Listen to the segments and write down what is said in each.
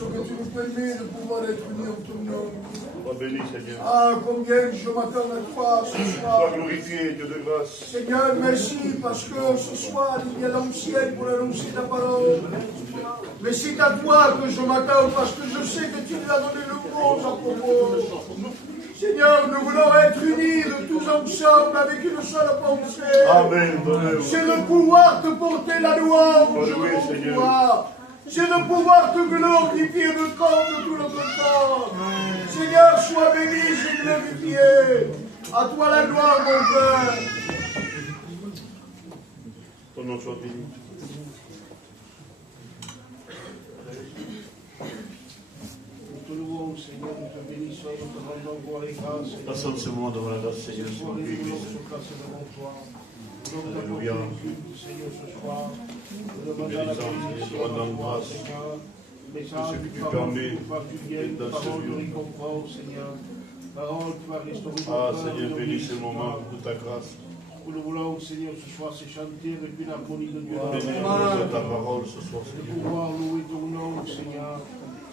ce que tu nous permets de pouvoir être unis en ton nom. Sois béni, Seigneur. Ah, combien je m'attends à toi ce soir. Sois glorifié, Dieu de grâce. Seigneur, merci parce que ce soir, il y a l'homme ciel pour annoncer ta parole. Mais c'est à toi que je m'attends parce que je sais que tu nous as donné le monde à propos. Seigneur, nous voulons être unis de tous ensemble avec une seule pensée. Amen. C'est le pouvoir de porter la louange. Alléluia, Seigneur. C'est de pouvoir te glorifier de tout notre corps. Seigneur, sois béni, sois glorifié. À toi la gloire, mon Père. Ton nom soit béni. Nous te louons, Seigneur, nous te bénissons, nous te rendons gloire et grâce. Passons ce moment devant la grâce, Seigneur, Ce sur soir, nous l'Église. voulons se placer devant toi. Nous Alléluia. Seigneur, ce soir. Nous demandons Bénissons, la Seigneur, bénédiction te rendons de toi, grâce. Seigneur. De Message, ce que tu parole permets particulière, dans ce parole de lieu. réconfort, Seigneur. Parole qui va restaurer Ah, notre cœur, Seigneur, nos bénis vies, ce moment de ta grâce. Nous voulons, Seigneur, ce soir, se chanter avec une harmonie de Dieu. Bénis-nous ta parole ce soir, De Seigneur. pouvoir louer ton nom, Seigneur.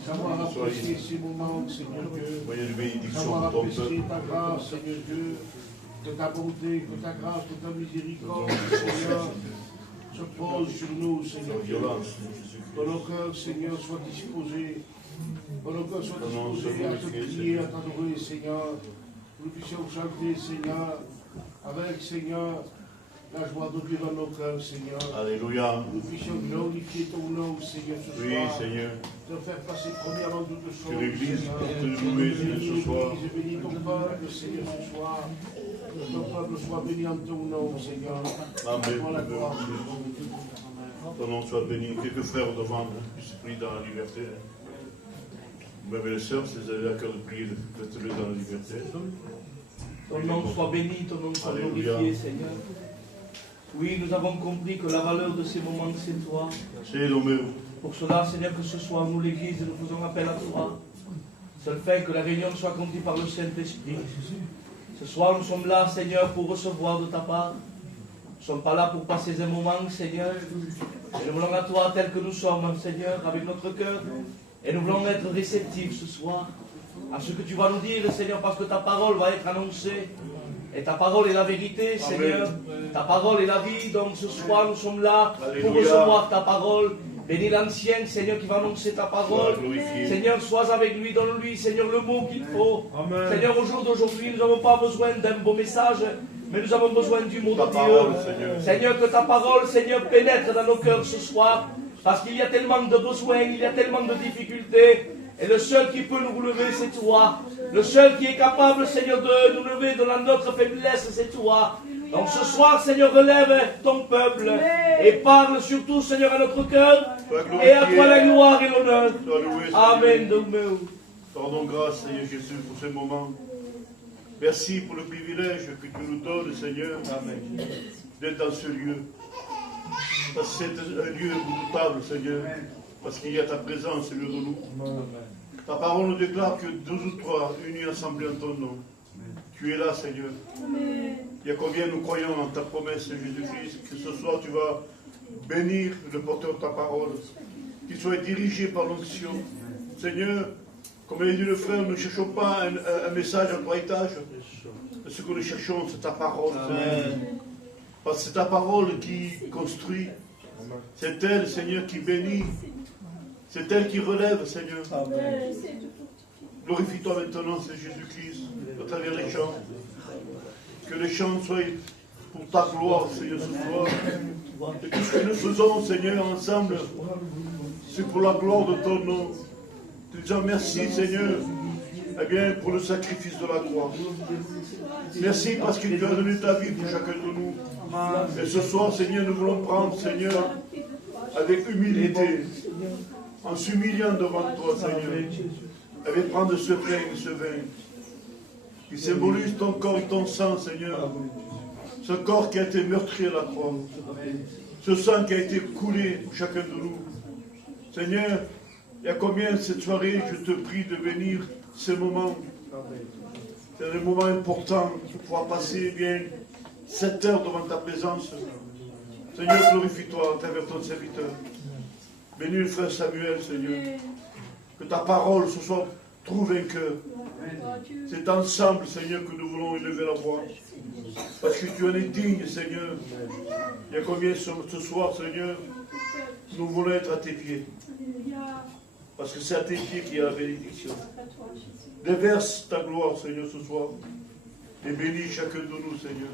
Savoir apprécier ces moments, Seigneur Dieu. Voyez une bénédiction Savoir pour ton apprécier peuple. ta grâce, Seigneur Dieu. Que ta bonté, que ta grâce, que ta miséricorde, Seigneur, se pose sur nous, Seigneur Sans Dieu. violence, Que nos cœurs, Seigneur, soient disposés. Que nos cœurs soient Ton nom disposés soit à te glorifié, prier, à t'adorer, Seigneur. Que nous puissions chanter, Seigneur, avec, Seigneur, la joie de Dieu dans nos cœurs, Seigneur. Alléluia. Que nous puissions glorifier ton nom, Seigneur, ce Oui, soir. Seigneur. Te faire passer premier avant toute chose. Que l'Église Seigneur. puisse te louer, Seigneur, ce soir. Bénis, bénis ton peuple, Seigneur, ce soir. Que ton peuple soit béni en ton nom, Seigneur. Amen. Pour la gloire de Dieu. Ton nom soit béni. Quelques frères devant puissent prier dans la liberté. Vous m'avez les sœurs, si vous avez à cœur de prier, faites-le dans la liberté. Ton nom soit béni, ton nom soit Alléluia. glorifié, Seigneur. Oui, nous avons compris que la valeur de ces moments, c'est toi. C'est le meu. Pour cela, Seigneur, que ce soit nous, l'Église, nous faisons appel à toi. C'est le fait que la réunion soit conduite par le Saint-Esprit. Ce soir, nous sommes là, Seigneur, pour recevoir de ta part. Nous ne sommes pas là pour passer un moment, Seigneur. Et nous voulons à toi, tel que nous sommes, Seigneur, avec notre cœur. Et nous voulons être réceptifs ce soir à ce que tu vas nous dire, Seigneur, parce que ta parole va être annoncée. Et ta parole est la vérité, Seigneur. Ta parole est la vie. Donc ce soir, nous sommes là pour Alléluia. recevoir ta parole. Bénis l'ancien, Seigneur, qui va annoncer ta parole. Sois glorifié. Seigneur, sois avec lui, donne-lui, Seigneur, le mot qu'il faut. Amen. Seigneur, au jour d'aujourd'hui, nous n'avons pas besoin d'un beau message, mais nous avons besoin du mot Ta de parole, Dieu. Seigneur. Seigneur, que ta parole, Seigneur, pénètre dans nos cœurs ce soir, parce qu'il y a tellement de besoins, il y a tellement de difficultés. Et le seul qui peut nous relever, c'est toi. Le seul qui est capable, Seigneur, de nous lever de notre faiblesse, c'est toi. Donc ce soir, Seigneur, relève ton peuple et parle surtout, Seigneur, à notre cœur. Sois Et à glorifié. toi la gloire et l'honneur. Sois loué, Seigneur. Amen. Domeu. Pardon, grâce, Seigneur Jésus, pour ce moment. Merci pour le privilège que tu nous donnes, Seigneur, d'être dans ce lieu. Parce que c'est un lieu redoutable, Seigneur, parce qu'il y a ta présence au milieu de nous. Ta parole nous déclare que 2 ou 3 unis assemblés en ton nom. Tu es là, Seigneur. Il y a combien nous croyons en ta promesse, Jésus-Christ, que ce soir tu vas bénir le porteur de ta parole, qu'il soit dirigé par l'onction. Seigneur, comme l'a dit le frère, nous ne cherchons pas un message à 3 étages. Ce que nous cherchons, c'est ta parole, Seigneur. Parce que c'est ta parole qui construit. C'est elle, Seigneur, qui bénit. C'est elle qui relève, Seigneur. Glorifie-toi maintenant, c'est Jésus-Christ, à travers les chants. Que les chants soient pour ta gloire, Seigneur, ce soir. Et tout ce que nous faisons, Seigneur, ensemble, c'est pour la gloire de ton nom. Te disant merci, Seigneur, eh bien, pour le sacrifice de la croix. Merci parce que tu as donné ta vie pour chacun de nous. Et ce soir, Seigneur, nous voulons prendre, Seigneur, avec humilité, en s'humiliant devant toi, Seigneur. Avec prendre ce pain et ce vin, qui symbolise ton corps et ton sang, Seigneur. Ce corps qui a été meurtri à la croix. Ce sang qui a été coulé pour chacun de nous. Seigneur, il y a combien cette soirée, je te prie de venir ces moments. C'est un moment important pour pouvoir passer bien 7 heures devant ta présence. Seigneur, glorifie-toi à travers ton serviteur. Bénis le frère Samuel, Seigneur. Que ta parole ce soir trouve un cœur. C'est ensemble, Seigneur, que nous voulons élever la voix. Parce que tu en es digne, Seigneur. Il y a combien ce soir, Seigneur, nous voulons être à tes pieds. Parce que c'est à tes pieds qu'il y a la bénédiction. Déverse ta gloire, Seigneur, ce soir. Et bénis chacun de nous, Seigneur.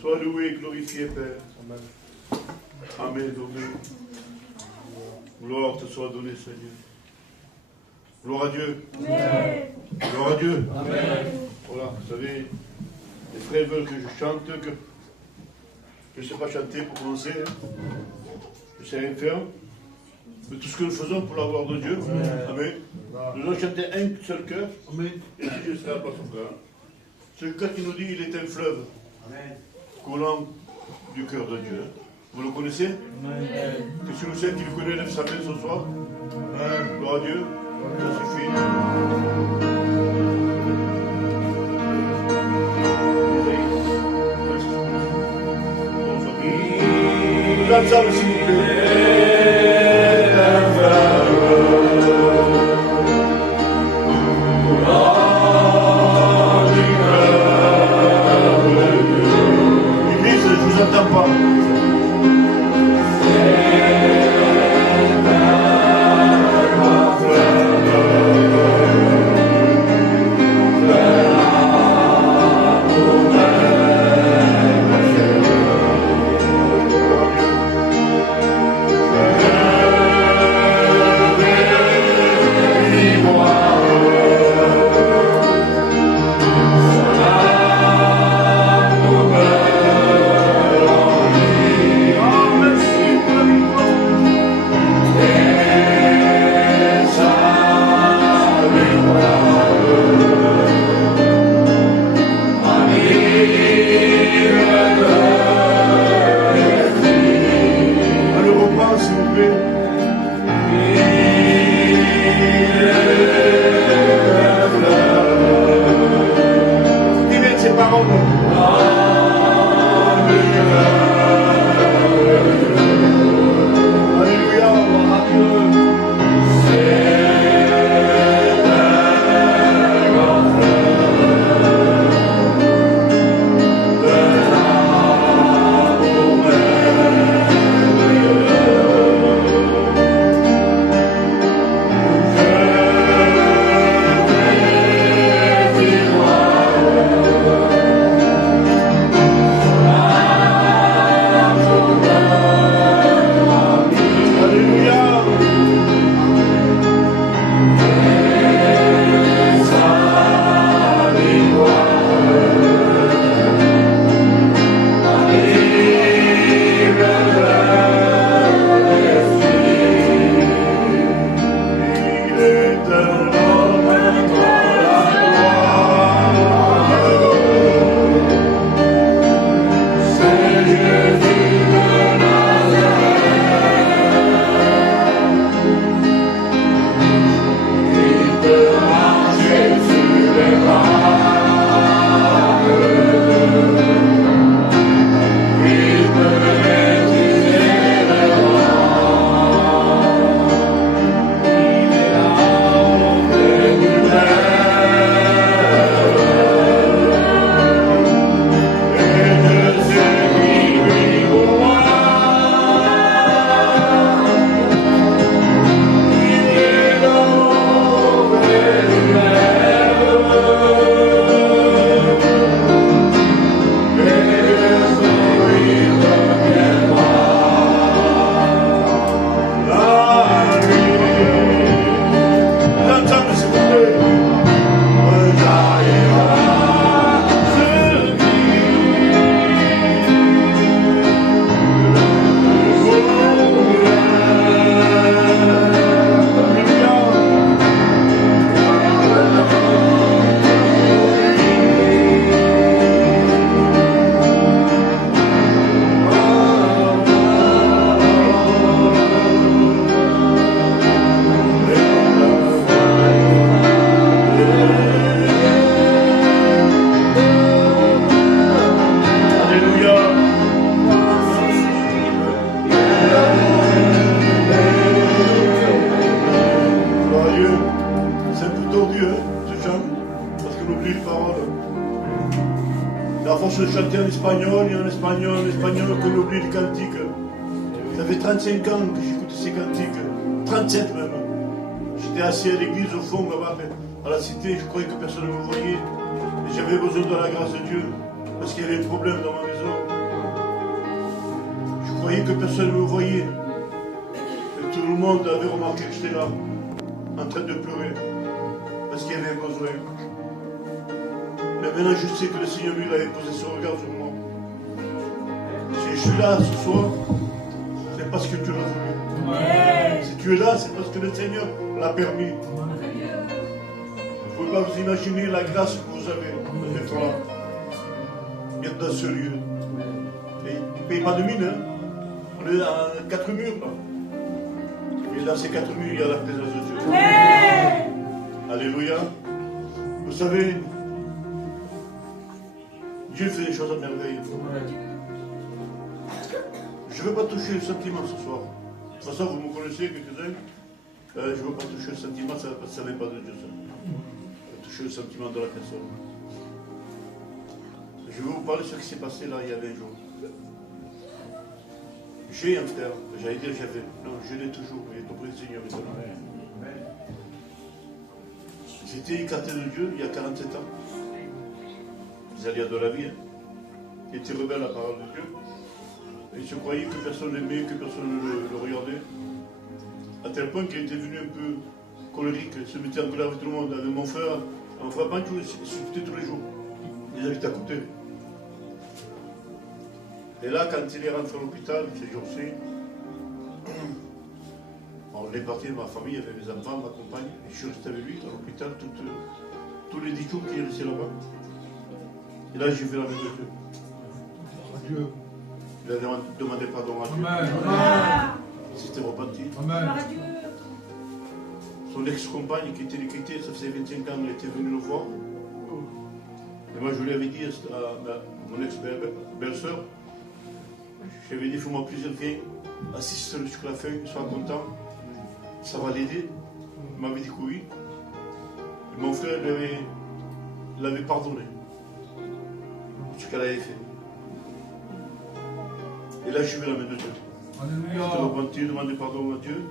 Sois loué et glorifié, Père. Amen. Amen. Gloire te soit donnée, Seigneur. Gloire à Dieu. Amen. Gloire à Dieu. Amen. Voilà, vous savez, les frères veulent que je chante, que je ne sais pas chanter pour commencer. Je ne sais rien faire. Mais tout ce que nous faisons pour la gloire de Dieu. Amen. Nous allons chanter un seul cœur. Amen. Et si je serai à place au cœur. Ce cœur qui nous dit il est un fleuve coulant du cœur de Dieu. Vous le connaissez? Que si vous savez qu'il connaît, lève sa main ce soir. Gloire à Dieu. Ça suffit. Nous ensemble, s'il vous plaît. Église, je ne vous entends pas. Dieu, c'est un peu tordu, hein, ce chant, parce qu'on oublie les paroles. La force de chanter en espagnol, qu'on oublie les cantiques. Ça fait 35 ans que j'écoute ces cantiques, 37 même. J'étais assis à l'église au fond, là-bas, à la cité, je croyais que personne ne me voyait. Et j'avais besoin de la grâce de Dieu, parce qu'il y avait un problème dans ma maison. Je croyais que personne ne me voyait. Et tout le monde avait remarqué que j'étais là, en train de pleurer, parce qu'il y avait un besoin. Mais maintenant je sais que le Seigneur, lui, il avait posé son regard sur moi. Si je suis là ce soir, c'est parce que tu l'as voulu. Si tu es là, c'est parce que le Seigneur l'a permis. Vous ne pouvez pas vous imaginer la grâce que vous avez d'être là, d'être dans ce lieu. Et il ne paye pas de mine, hein. On est à 4 murs là. Et dans ces 4 murs, il y a la présence de Dieu. Alléluia. Vous savez, Dieu fait des choses à merveille. Je ne veux pas toucher le sentiment ce soir. De toute façon, vous me connaissez, quelques-uns. Je ne veux pas toucher le sentiment, ça ne vient pas de Dieu. Ça. Je veux toucher le sentiment de la personne. Je vais vous parler de ce qui s'est passé là il y a 20 jours. J'ai un frère, j'allais dire j'avais. Non, je l'ai toujours, il est auprès du Seigneur maintenant. J'étais écarté de Dieu il y a 47 ans. Les aléas de la vie. Il était rebelle à la parole de Dieu. Et il se croyait que personne l'aimait, que personne ne le regardait. À tel point qu'il était devenu un peu colérique, il se mettait en colère avec tout le monde. Avec mon frère Pancho, il s'écoutait tous les jours. Ils habitent à côté. Et là, quand il est rentré à l'hôpital, ces jours-ci, on est parti de ma famille, il y avait mes enfants, ma compagne, et je suis resté avec lui à l'hôpital tous les 10 jours qu'il est resté là-bas. Et là, j'ai fait la même chose. Dieu. Il a demandé pardon à Dieu. Amen. Il s'était repenti. Amen. Son ex-compagne qui était quitté, ça faisait 25 ans, elle était venue le voir. Et moi, je lui avais dit à mon ex-belle-sœur, je lui avais dit, il faut moi plusieurs viens, assiste jusqu'à la fin, sois content, ça va l'aider. Il m'avait dit que oui. Et mon frère l'avait pardonné, ce qu'elle avait fait. Et là, je suis vu la main de Dieu. J'étais repenti, demandé pardon à Dieu.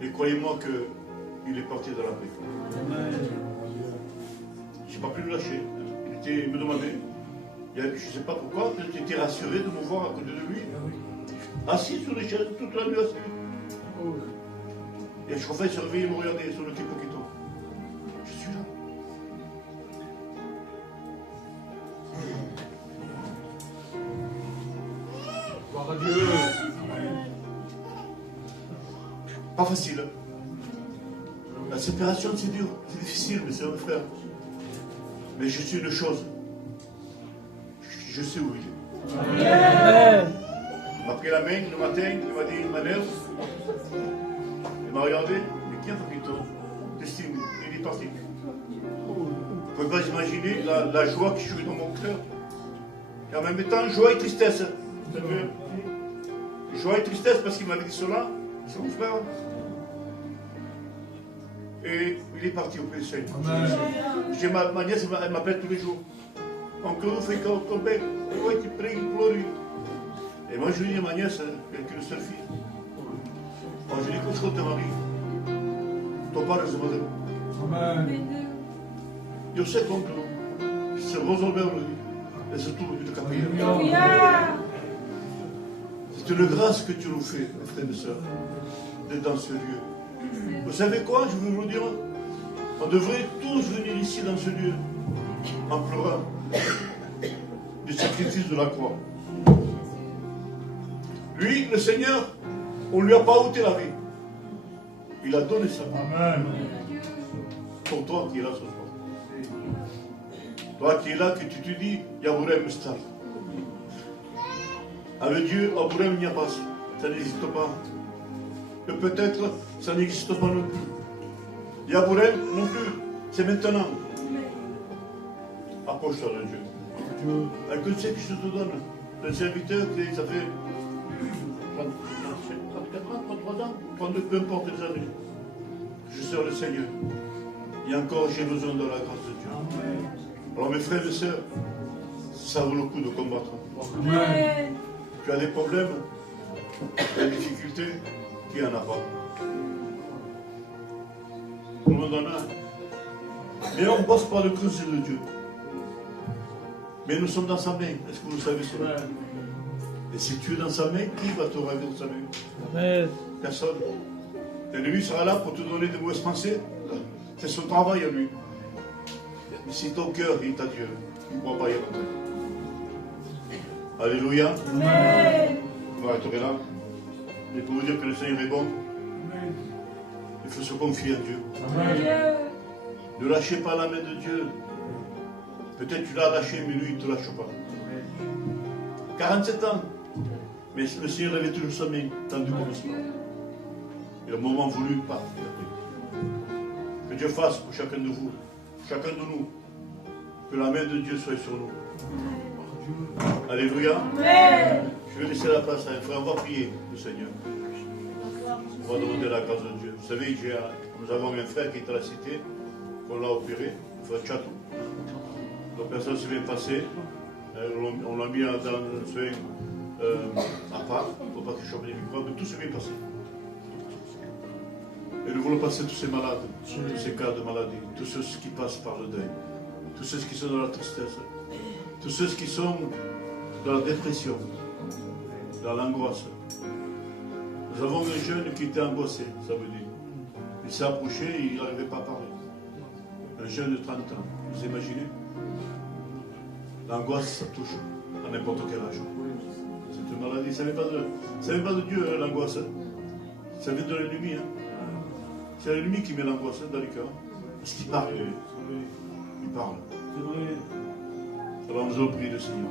Et croyez-moi qu'il est parti dans la paix. Je n'ai pas pu le lâcher. Il me demandait, je ne sais pas pourquoi, il était rassuré de me voir à côté de lui, assis sur les chaises, toute la nuit assis. Et je refais se réveiller et me regarder sur le Kipoquito. Je suis là. Gloire à Dieu. Pas facile. La séparation, c'est dur, c'est difficile, mais c'est un frère. Mais je suis une chose. Je sais où il est. Il m'a pris la main le matin, il m'a dit, Manel. Il m'a regardé, mais qui a fait ton destin? Il est parti. Vous ne pouvez pas imaginer la joie qui jouait dans mon cœur. Et en même temps, joie et tristesse. Joie et tristesse parce qu'il m'avait dit cela, c'est mon frère. Et il est parti au Pays Saint. J'ai ma nièce, elle m'appelle tous les jours. Encore une fois, quand bec, tu pries pour lui. Et moi je lui dis à ma nièce, elle est une seule fille. Moi je lui dis, quand tu mari, ton père est madame. Je sais comme tout. C'est Rosolbert, et surtout le capillard. C'est une grâce que tu nous fais, frères et sœurs, d'être dans ce lieu. Vous savez quoi, je veux vous dire, on devrait tous venir ici dans ce lieu, en pleurant du sacrifice de la croix. Lui, le Seigneur, on ne lui a pas ôté la vie. Il a donné sa vie. Amen. Pour toi qui es là ce soir. Toi qui es là, que tu te dis, Yabourem Star. Avec Dieu, Abourem, il n'y a pas. Ça n'existe pas. Et peut-être, ça n'existe pas non plus. Yabourem, non plus. C'est maintenant. Approche-toi de Dieu. Avec tout ce que je te donne, le serviteur, ça fait 34 ans, 33 ans, 32, peu importe les années. sœurs le Seigneur. Et encore, j'ai besoin de la grâce de Dieu. Alors mes frères et sœurs, ça vaut le coup de combattre. Tu as des problèmes, des difficultés, qui n'en a pas. Tout le monde en a. Mais on ne passe pas le creuset de Dieu. Mais nous sommes dans sa main. Est-ce que vous savez cela? Et si tu es dans sa main, qui va te ravir de sa main? Personne. L'ennemi sera là pour te donner de mauvaises pensées. C'est son travail à lui. Mais si ton cœur est à Dieu, il ne pourra pas y rentrer. Alléluia. On va arrêter là. Et pour vous dire que le Seigneur est bon, il faut se confier à Dieu. Ne lâchez pas la main de Dieu. Peut-être tu l'as lâché, mais lui, il ne te lâche pas. 47 ans. Mais le Seigneur avait toujours sa main, tant du commencement. Et le moment voulu, paf, il a pris. Que Dieu fasse pour chacun de vous, chacun de nous, que la main de Dieu soit sur nous. Alléluia. Je vais laisser la place à un frère. On va prier le Seigneur. On va demander la grâce de Dieu. Vous savez, nous avons un frère qui est à la cité, qu'on l'a opéré, le frère Chateau. Donc personne s'est bien passé. On l'a mis dans un soin à part, pour pas qu'il chope les microbes, mais tout s'est bien passé. Et nous voulons passer tous ces malades, tous ces cas de maladie, tous ceux qui passent par le deuil, tous ceux qui sont dans la tristesse, tous ceux qui sont dans la dépression, dans l'angoisse. Nous avons un jeune qui était angoissé, ça veut dire. Il s'est approché et il n'arrivait pas à parler. Un jeune de 30 ans, vous imaginez? L'angoisse, ça touche à n'importe quel âge. C'est une maladie, ça ne vient pas de Dieu, hein, l'angoisse. Ça vient de l'ennemi. Hein. C'est l'ennemi qui met l'angoisse dans les cœurs. Parce qu'il parle. Il parle. Alors nous allons prier le Seigneur.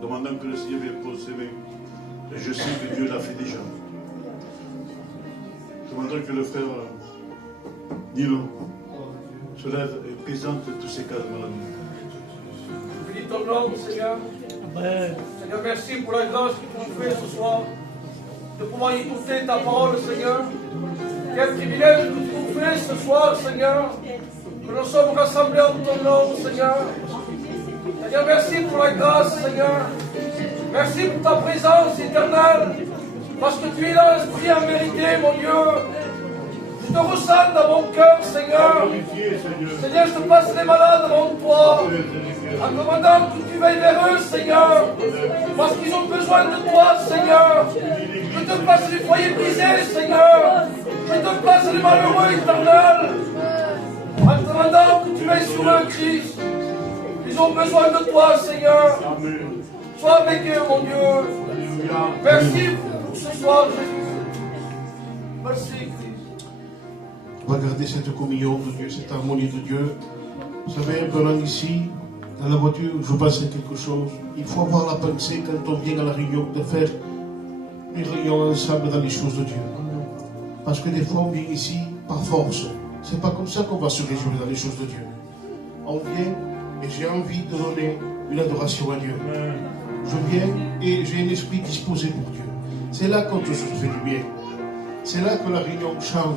Demandant que le Seigneur vienne poser ses mains. Et je sais que Dieu l'a fait déjà. Demandant que le frère Nilo se lève et présente tous ces cas de maladie. Bénis ton nom, Seigneur. Seigneur, merci pour la grâce que tu nous fais ce soir de pouvoir écouter ta parole, Seigneur. Quel privilège que tu nous fais ce soir, Seigneur, que nous sommes rassemblés en ton nom, Seigneur. Seigneur, merci pour la grâce, Seigneur. Merci pour ta présence éternelle, parce que tu es là, l'Esprit en vérité, mon Dieu. Je te ressens dans mon cœur, Seigneur. Seigneur, je te passe les malades devant toi, en demandant que tu veilles vers eux, Seigneur, parce qu'ils ont besoin de toi, Seigneur. Je te passe les foyers brisés, Seigneur. Je te passe les malheureux éternels, en demandant que tu veilles sur eux, Christ. Ils ont besoin de toi, Seigneur. Sois avec eux, mon Dieu. Merci pour ce soir, Jésus. Merci, Christ. On va garder cette communion de Dieu, cette harmonie de Dieu. Vous savez, un peu là ici, dans la voiture, je passe à quelque chose. Il faut avoir la pensée, quand on vient à la réunion, de faire une réunion ensemble dans les choses de Dieu. Parce que des fois, on vient ici par force. C'est pas comme ça qu'on va se réjouir dans les choses de Dieu. On vient et j'ai envie de donner une adoration à Dieu. Je viens et j'ai un esprit disposé pour Dieu. C'est là qu'autre chose fait du bien. C'est là que la réunion change.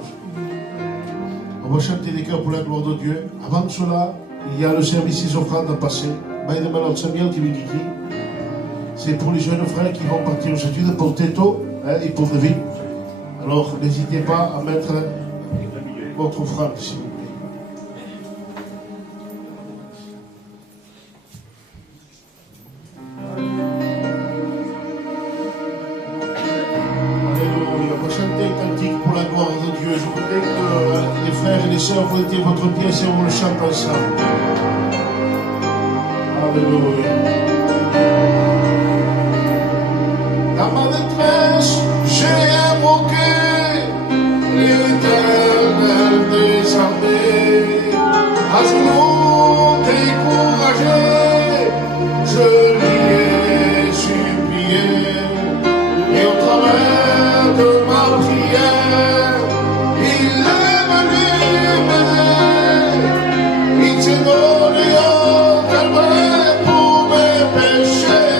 On va chanter des chœurs pour la gloire de Dieu. Avant cela, il y a le service des offrandes à passer. C'est pour les jeunes frères qui vont partir aujourd'hui de Porteto et pour David. Alors n'hésitez pas à mettre votre offrande, s'il vous plaît. Vous mettez votre pièce et on le chante ensemble. Alléluia. Dans ma détresse, j'ai invoqué l'Éternel des armées. À genoux découragé, je lui ai supplié. Et au travers de ma prière, il est venu. Il s'est donné au calvaire pour mes péchés.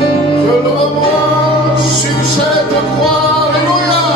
Je le revois sur cette croix, alléluia.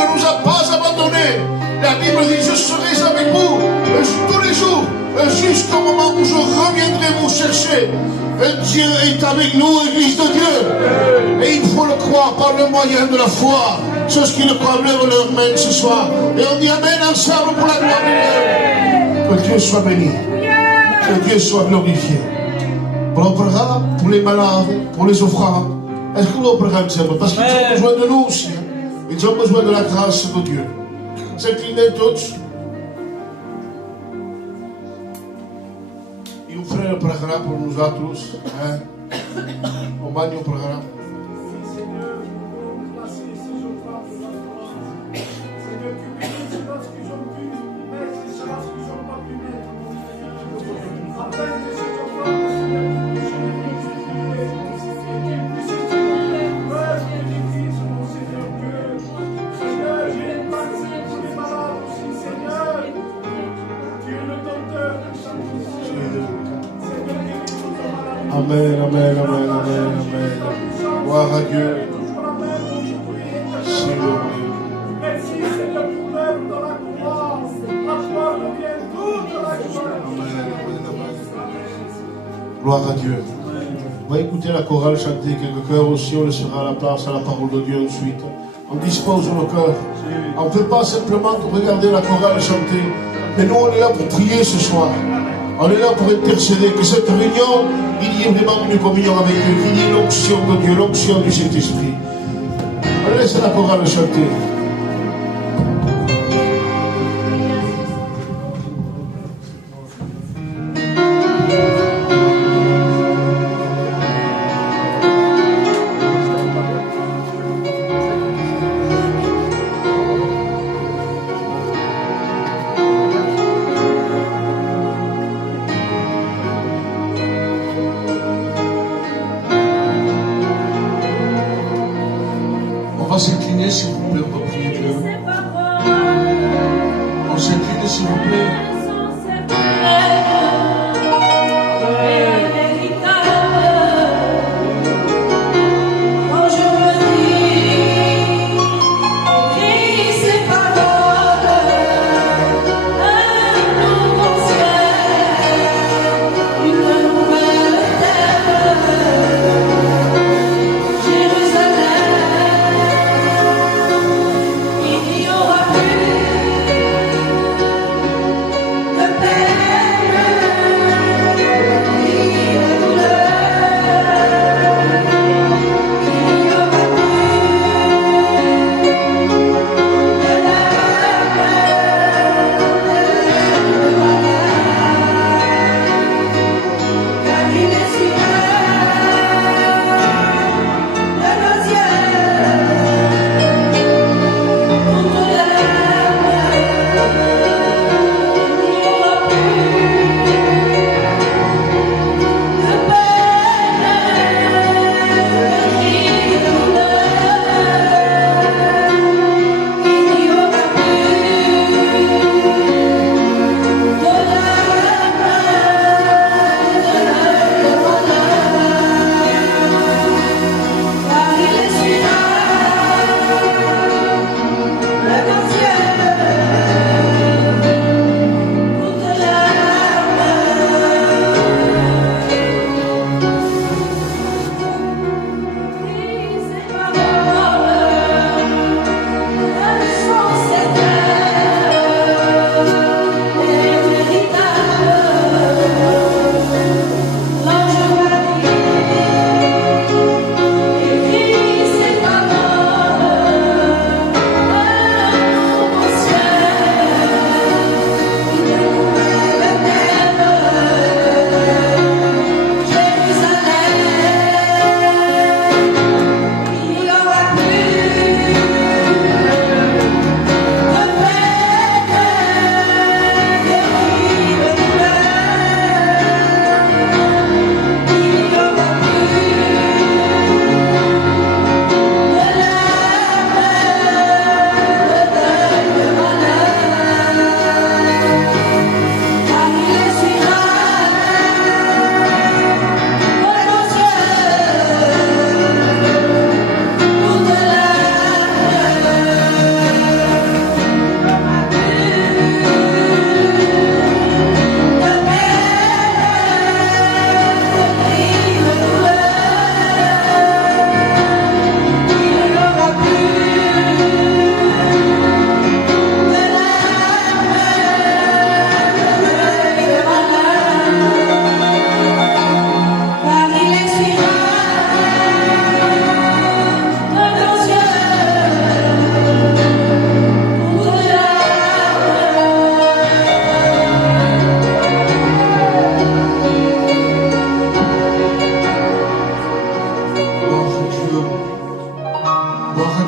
ne nous a pas abandonnés. La Bible dit, je serai avec vous tous les jours, jusqu'au moment où je reviendrai vous chercher. Dieu est avec nous, Église de Dieu. Et il faut le croire par le moyen de la foi. Ceux qui le croient, lèvent leur main ce soir. Et on dit Amen ensemble pour la gloire de Dieu. Que Dieu soit béni. Que Dieu soit glorifié. Pour le programme, pour les malades, pour les offrandes. Est-ce que le programme c'est bon? Parce qu'ils ont besoin de nous aussi. Ils ont besoin de la grâce de Dieu. S'incliner tous. E o frère pregará por nos outros. O banho pregará. Amen, amen, amen, amen, amen. Gloire à Dieu. Merci Seigneur pour l'œuvre dans la croix. La gloire revient toute la gloire. Gloire à Dieu. On va écouter la chorale chanter quelques chœurs aussi. On laissera la place à la parole de Dieu ensuite. On dispose nos cœurs. On ne peut pas simplement regarder la chorale chanter. Mais nous, on est là pour prier ce soir. On est là pour intercéder. Que cette réunion, il y ait vraiment une communion avec Dieu. Qu'il y ait l'onction de Dieu, l'onction du Saint-Esprit. On laisse la chorale chanter. On va s'incliner, s'il vous plaît, on va prier Dieu. On s'incline, s'il vous plaît. Il n'y aura plus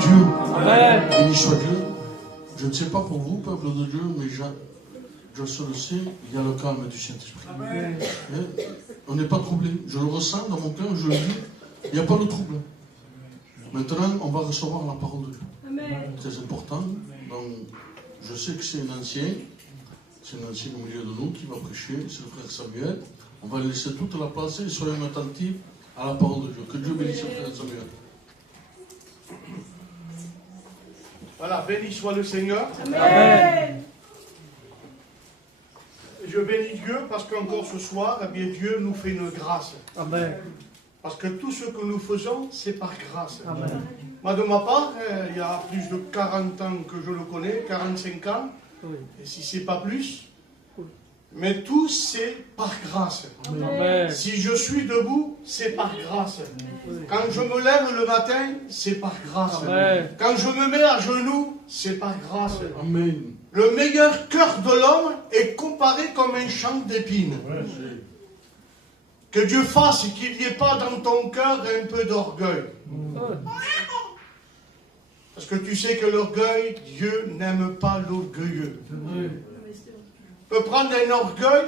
Dieu. Amen. Béni soit Dieu. Je ne sais pas pour vous, peuple de Dieu, mais je le sais, il y a le calme du Saint-Esprit. On n'est pas troublé. Je le ressens dans mon cœur, je le dis. Il n'y a pas de trouble. Maintenant, on va recevoir la parole de Dieu. Amen. C'est important. Donc, je sais que c'est un ancien au milieu de nous qui va prêcher, c'est le frère Samuel. On va laisser toute la place et soyons attentifs à la parole de Dieu. Que Dieu bénisse le frère Samuel. Voilà, béni soit le Seigneur. Amen. Je bénis Dieu parce qu'encore ce soir, eh bien, Dieu nous fait une grâce. Amen. Parce que tout ce que nous faisons, c'est par grâce. Amen. Moi, de ma part, il y a plus de 40 ans que je le connais, 45 ans, Oui. et si c'est pas plus. Mais tout, c'est par grâce. Amen. Si je suis debout, c'est par grâce. Quand je me lève le matin, c'est par grâce. Amen. Quand je me mets à genoux, c'est par grâce. Amen. Le meilleur cœur de l'homme est comparé comme un champ d'épines. Que Dieu fasse qu'il n'y ait pas dans ton cœur un peu d'orgueil. Parce que tu sais que l'orgueil, Dieu n'aime pas l'orgueilleux. On peut prendre un orgueil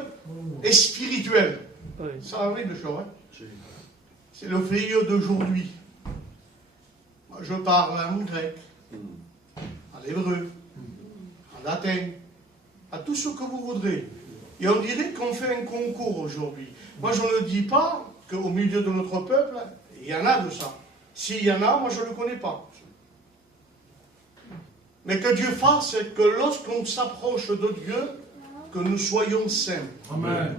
et spirituel. Oui. Ça arrive de choses. Hein? C'est le fléau d'aujourd'hui. Moi, je parle en grec, en hébreu, en latin, à tout ce que vous voudrez. Et on dirait qu'on fait un concours aujourd'hui. Moi, je ne dis pas qu'au milieu de notre peuple, il y en a de ça. S'il y en a, moi, je ne le connais pas. Mais que Dieu fasse que lorsqu'on s'approche de Dieu, que nous soyons saints. Amen.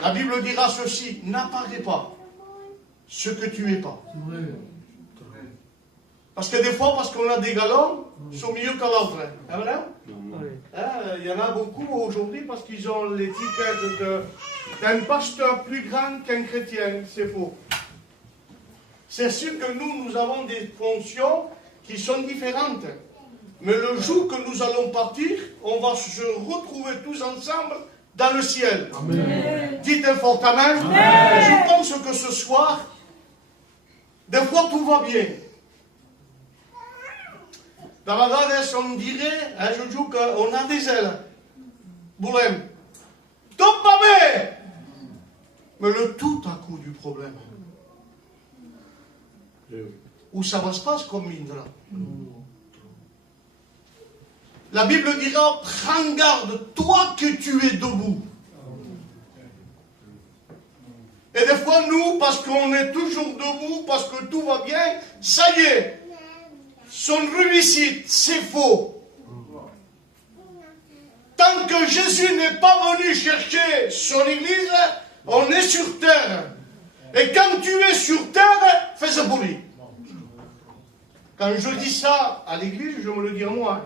La Bible dira ceci, n'apparais pas ce que tu n'es pas. Parce que des fois, parce qu'on a des galons, ils sont mieux que l'autre. Hein, vrai? Oui. Il y en a beaucoup aujourd'hui parce qu'ils ont l'étiquette d'un pasteur plus grand qu'un chrétien. C'est faux. C'est sûr que nous avons des fonctions qui sont différentes. Mais le jour que nous allons partir, on va se retrouver tous ensemble dans le ciel. Amen. Dites un fort amen. Amen. Je pense que ce soir, des fois tout va bien. Dans la Grèce, on dirait, je dis qu'on a des ailes. Boulem. Tout va bien. Mais le tout à coup du problème. Où ça va se passer comme Indra. La Bible dira, prends garde, toi que tu es debout. Et des fois, nous, parce qu'on est toujours debout, parce que tout va bien, ça y est, son réussite, c'est faux. Tant que Jésus n'est pas venu chercher son église, on est sur terre. Et quand tu es sur terre, fais-le pour lui. Quand je dis ça à l'église, je me le dis à moi.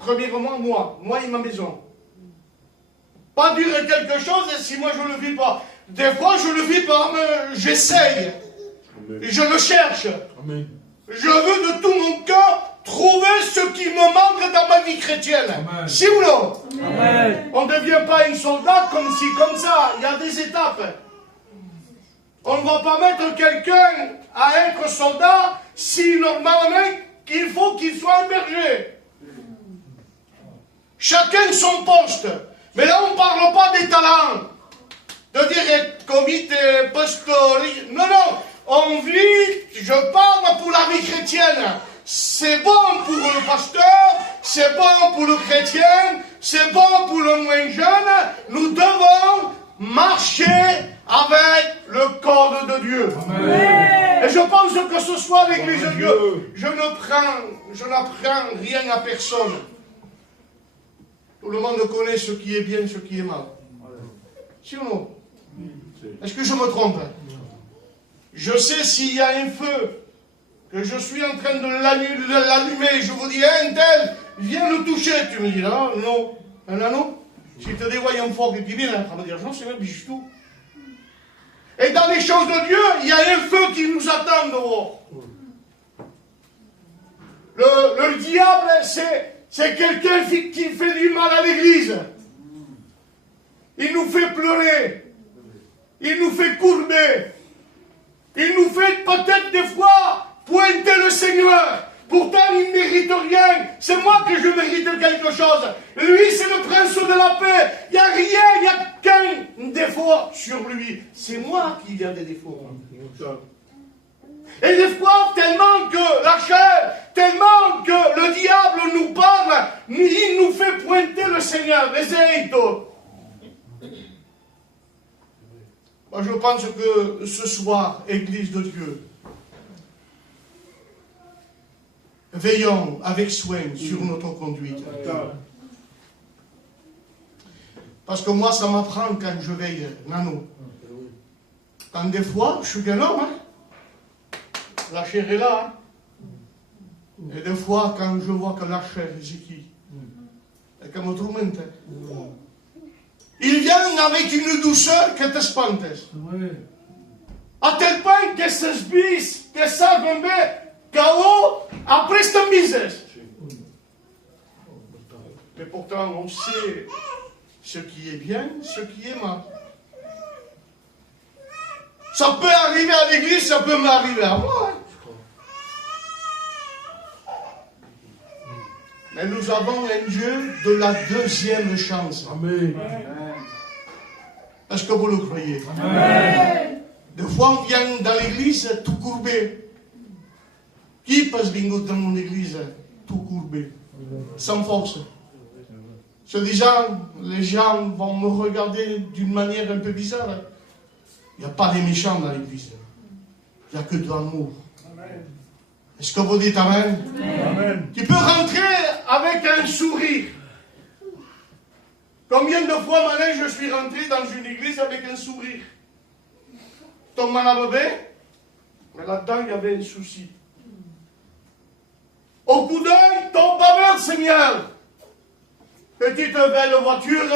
Premièrement, moi et ma maison. Pas dire quelque chose si moi je ne le vis pas. Des fois, je le vis pas, mais j'essaye. Et je le cherche. Amen. Je veux de tout mon cœur trouver ce qui me manque dans ma vie chrétienne. Amen. Si ou non? Amen. On ne devient pas un soldat comme ci, comme ça. Il y a des étapes. On ne va pas mettre quelqu'un à être soldat si normalement il faut qu'il soit un berger. Chacun son poste. Mais là, on ne parle pas des talents. De dire comité apostolique. Non, non. On vit, je parle pour la vie chrétienne. C'est bon pour le pasteur, c'est bon pour le chrétien, c'est bon pour le moins jeune. Nous devons marcher avec le code de Dieu. Amen. Et je pense que ce soir, l'Église de Dieu, je n'apprends rien à personne. Tout le monde connaît ce qui est bien, ce qui est mal. Si ou non? Est-ce que je me trompe? Je sais s'il y a un feu, que je suis en train de l'allumer, je vous dis, un tel, viens le toucher. Tu me dis, non, non, un anneau. Si tu te dis, ouais, un fort qui vient, ça va dire, non, c'est même du tout. Et dans les choses de Dieu, il y a un feu qui nous attend dehors. Le diable, c'est quelqu'un qui fait du mal à l'église. Il nous fait pleurer. Il nous fait courber. Il nous fait peut-être des fois pointer le Seigneur. Pourtant, il ne mérite rien. C'est moi que je mérite quelque chose. Lui, c'est le prince de la paix. Il n'y a rien, il n'y a qu'un défaut sur lui. C'est moi qui ai des défauts. Et des fois, tellement que la chair, tellement que le diable nous parle, il nous fait pointer le Seigneur. Moi, je pense que ce soir, Église de Dieu, veillons avec soin sur notre conduite. Parce que moi, ça m'apprend quand je veille, Nano. Quand des fois, je suis qu'un homme, hein. La chair est là. Hein. Et des fois, quand je vois que la chair est qui, et qu'elle me tourmente, il vient avec une douceur que te spante. À tel point que se sbisse, que ça tombe, KO, après cette mise. Mais pourtant, on sait ce qui est bien, ce qui est mal. Ça peut arriver à l'église, ça peut m'arriver à moi. Hein. Mais nous avons un Dieu de la deuxième chance. Amen. Est-ce que vous le croyez? Amen. Des fois, on vient dans l'église tout courbé. Qui passe bingo dans mon église tout courbé, sans force? Se disant, les gens vont me regarder d'une manière un peu bizarre. Il n'y a pas de méchants dans l'église. Il n'y a que de l'amour. Est-ce que vous dites Amen? Amen. Tu peux rentrer avec un sourire. Combien de fois, Manin, je suis rentré dans une église avec un sourire? Ton manabébé, mais là-dedans, il y avait un souci. Au coup d'œil, ton babeur, Seigneur. Petite belle voiture,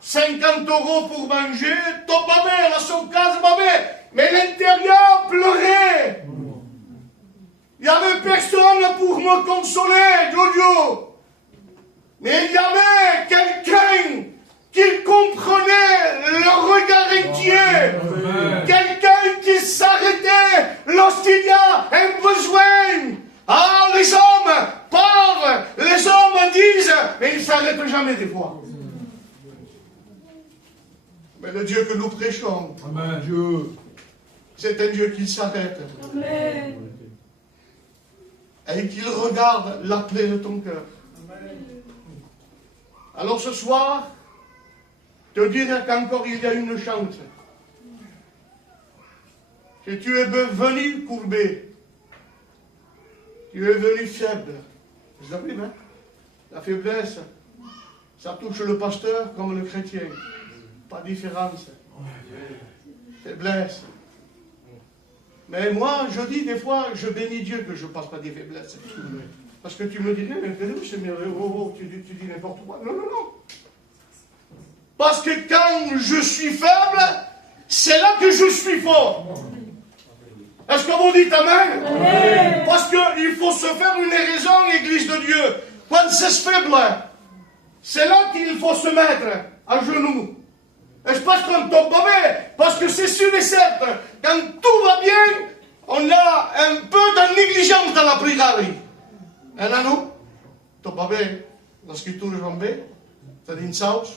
50 € pour manger, ton babeur, la son case babeur. Mais l'intérieur pleurait. Il n'y avait personne pour me consoler, Jojo. Mais il y avait quelqu'un qui comprenait le regard inquiet. Quelqu'un qui s'arrêtait lorsqu'il y a un besoin. Ah, les hommes parlent, les hommes disent, mais ils ne s'arrêtent jamais des fois. Mais le Dieu que nous prêchons, Amen. Dieu, c'est un Dieu qui s'arrête. Amen. Et qu'il regarde la plaie de ton cœur. Amen. Alors ce soir, te dire qu'encore il y a une chance. Que tu es venu courbé. Tu es venu faible. Vous savez, hein? La faiblesse, ça touche le pasteur comme le chrétien. Pas de différence. Faiblesse. Mais moi, je dis des fois, je bénis Dieu que je ne passe pas des faiblesses. Parce que tu me dirais, mais c'est merveilleux, tu dis n'importe quoi. Non, non, non. Parce que quand je suis faible, c'est là que je suis fort. Est-ce que vous dites Amen? Amen. Parce qu'il faut se faire une raison, Église de Dieu. Quand c'est faible, c'est là qu'il faut se mettre à genoux. Et je pense qu'on tombe pas, parce que c'est sûr et certain, quand tout va bien, on a un peu de négligence dans la prière. Et là, nous, tombe pas bien, la scripture est tombée, t'as dit une sauce,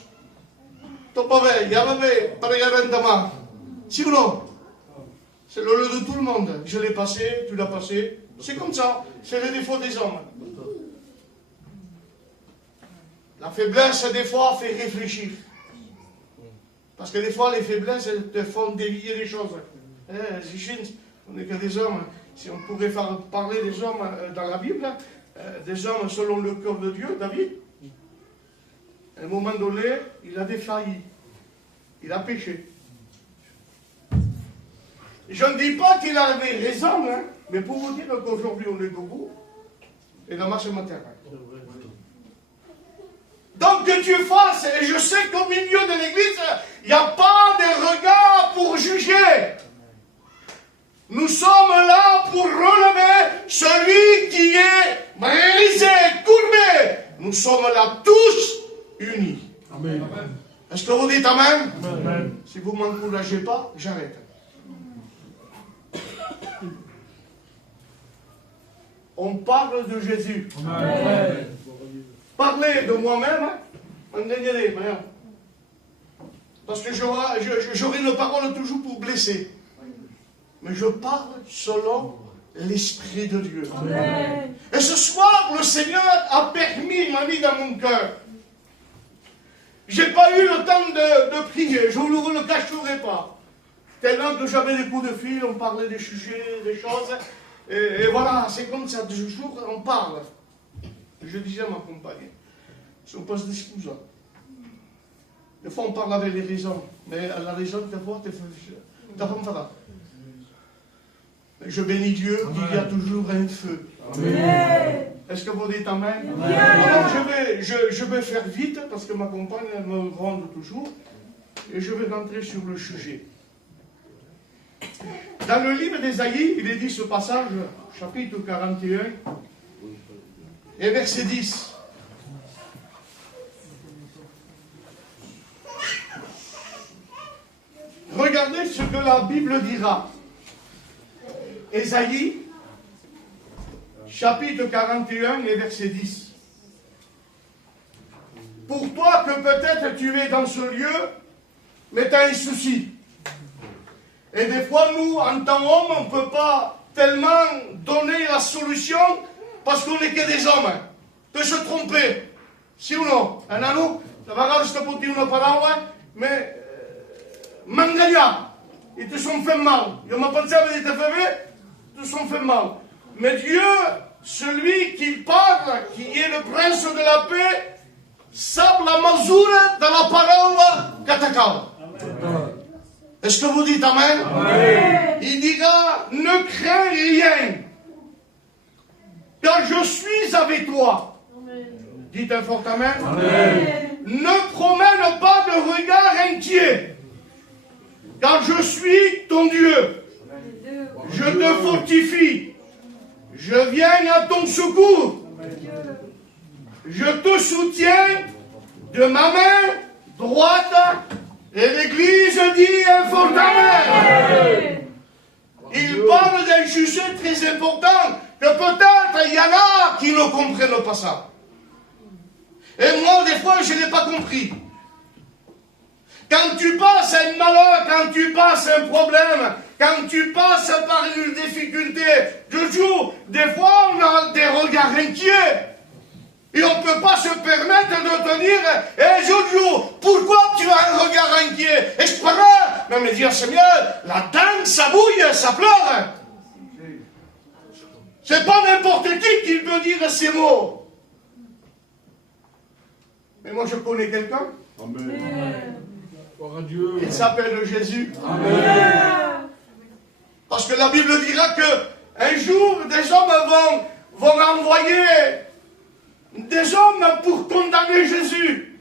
tombe pas bien, il y a bébé, pregare demain. Si ou non? C'est le lieu de tout le monde. Je l'ai passé, tu l'as passé. C'est comme ça. C'est le défaut des hommes. La faiblesse, des fois, fait réfléchir. Parce que des fois, les faiblesses, elles te font dévier les choses. On n'est que des hommes. Si on pourrait faire parler des hommes dans la Bible, des hommes selon le cœur de Dieu, David, à un moment donné, il a défailli. Il a péché. Je ne dis pas qu'il avait raison, hein, mais pour vous dire qu'aujourd'hui on est debout et la marche matin. Donc que tu fasses, et je sais qu'au milieu de l'église, il n'y a pas de regard pour juger. Nous sommes là pour relever celui qui est brisé, courbé. Nous sommes là tous unis. Amen. Est-ce que vous dites Amen? Amen. Si vous ne m'encouragez pas, j'arrête. on parle de Jésus. Amen. Parler de moi-même, on gagnerait, rien. Parce que j'aurai une parole toujours pour blesser. Mais je parle selon l'Esprit de Dieu. Amen. Et ce soir, le Seigneur a permis ma vie dans mon cœur. Je n'ai pas eu le temps de prier, je ne vous le cacherai pas. Tellement que j'avais des coups de fil, on parlait des sujets, des choses. Et voilà, c'est comme ça, de jour, on parle. Je disais à ma compagne, on passe des excuses. Des fois, on parle avec les raisons. Mais la raison, des fois, t'as pas me faire. Je bénis Dieu, il y a toujours un feu. Amen. Est-ce que vous dites Amen? Amen. Alors je vais faire vite, parce que ma compagne elle me ronde toujours, et je vais rentrer sur le sujet. Dans le livre d'Ésaïe, il est dit ce passage, chapitre 41, et verset 10. Regardez ce que la Bible dira. Ésaïe, chapitre 41 et verset 10. Pour toi que peut-être tu es dans ce lieu, mais tu as un souci. Et des fois, nous, en tant qu'hommes, on ne peut pas tellement donner la solution parce qu'on n'est que des hommes. On peut se tromper. Si ou non? Un anno, la vegada sto pot dir una paraula, mais m'enganyar. Ils te sont fait mal. Je me pensais que tu te fait bien, ils te sont fait mal. Mais Dieu, celui qui parle, qui est le prince de la paix, sap la mesura de la paraula que t'acaba. Est-ce que vous dites Amen? Amen. Il dira, ne crains rien, car je suis avec toi. Amen. Dites un fort Amen. Amen. Ne promène pas de regard inquiet, car je suis ton Dieu. Je te fortifie. Je viens à ton secours. Je te soutiens de ma main droite. Et l'Église dit un fort Amen. Il parle d'un sujet très important, que peut-être il y en a qui ne comprennent pas ça. Et moi, des fois, je n'ai pas compris. Quand tu passes un malheur, quand tu passes un problème, quand tu passes par une difficulté, toujours, des fois, on a des regards inquiets. Et on ne peut pas se permettre de te dire, hé Jojo, pourquoi tu as un regard inquiet? Et je parle, mais me dire, Seigneur, la dame, ça bouille, ça pleure. C'est pas n'importe qui peut dire ces mots. Mais moi, je connais quelqu'un. Amen. Il s'appelle Jésus. Amen. Parce que la Bible dira que un jour, des hommes vont envoyer des hommes pour condamner Jésus.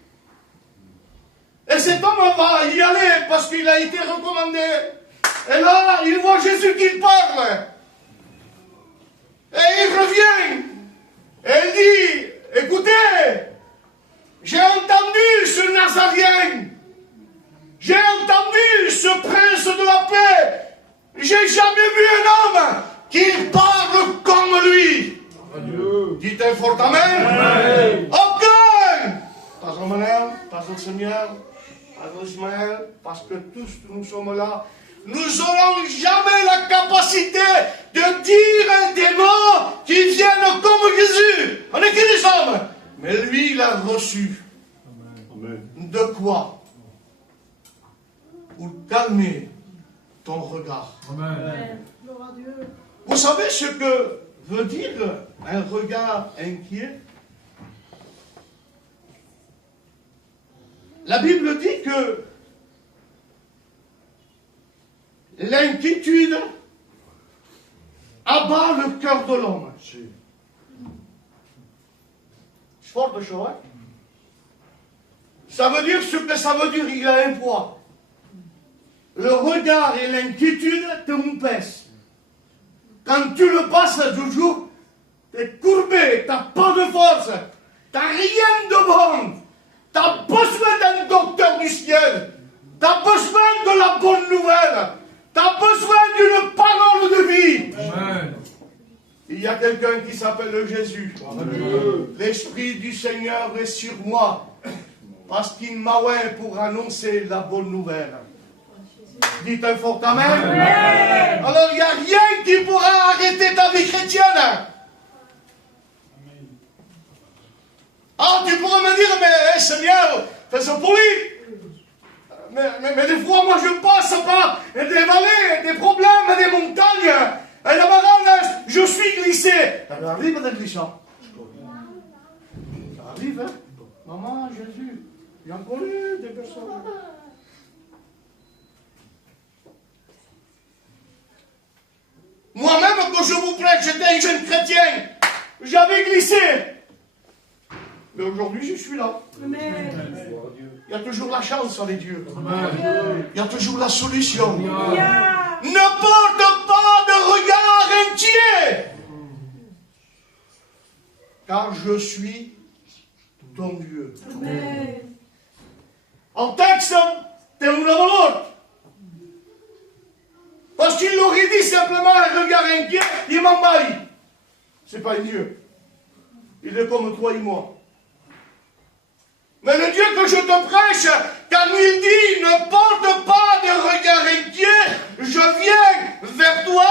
Et cet homme va y aller parce qu'il a été recommandé. Et là, il voit Jésus qui parle. Et il revient. Et il dit, écoutez, j'ai entendu ce Nazaréen. J'ai entendu ce prince de la paix. J'ai jamais vu un homme qui parle comme lui. Adieu. Dites un fort Amen. Amen. Aucun. Pas le Manel, pas le Seigneur, pas l'Ismaël, parce que tous nous sommes là. Nous n'aurons jamais la capacité de dire des mots qui viennent comme Jésus. On est que des hommes. Mais lui, il a reçu. Amen. De quoi? Pour calmer ton regard. Amen. Vous savez ce que veut dire un regard inquiet? La Bible dit que l'inquiétude abat le cœur de l'homme. C'est fort de chose, hein? Ça veut dire ce que ça veut dire, il a un poids. Le regard et l'inquiétude te pèsent. Quand tu le passes toujours, tu es courbé, tu n'as pas de force, tu n'as rien de bon. Tu as besoin d'un docteur du ciel. Tu as besoin de la bonne nouvelle. Tu as besoin d'une parole de vie. Amen. Il Il y a quelqu'un qui s'appelle Jésus. L'Esprit du Seigneur est sur moi, parce qu'il m'a oint pour annoncer la bonne nouvelle. Dites un fort Amen. Alors il n'y a rien qui pourra arrêter ta vie chrétienne. Ah, tu pourras me dire, mais Seigneur, fais ça pour lui. Mais des fois, moi je passe par des vallées, des problèmes, des montagnes. Et la madame, je suis glissé. Ça arrive d'être glissant. Ça arrive, hein. Maman, Jésus, j'en connais des personnes. Moi-même, quand je vous prête, j'étais un jeune chrétien. J'avais glissé. Mais aujourd'hui, je suis là. Amen. Il y a toujours la chance avec Dieu. Amen. Il y a toujours la solution. Yeah. Ne porte pas de regard inquiet. Car je suis ton Dieu. Amen. En texte, t'es un valeur. Parce qu'il aurait dit simplement un regard inquiet, il m'envahit. C'est pas Dieu. Il est comme toi et moi. Mais le Dieu que je te prêche, quand il dit ne porte pas de regard inquiet, je viens vers toi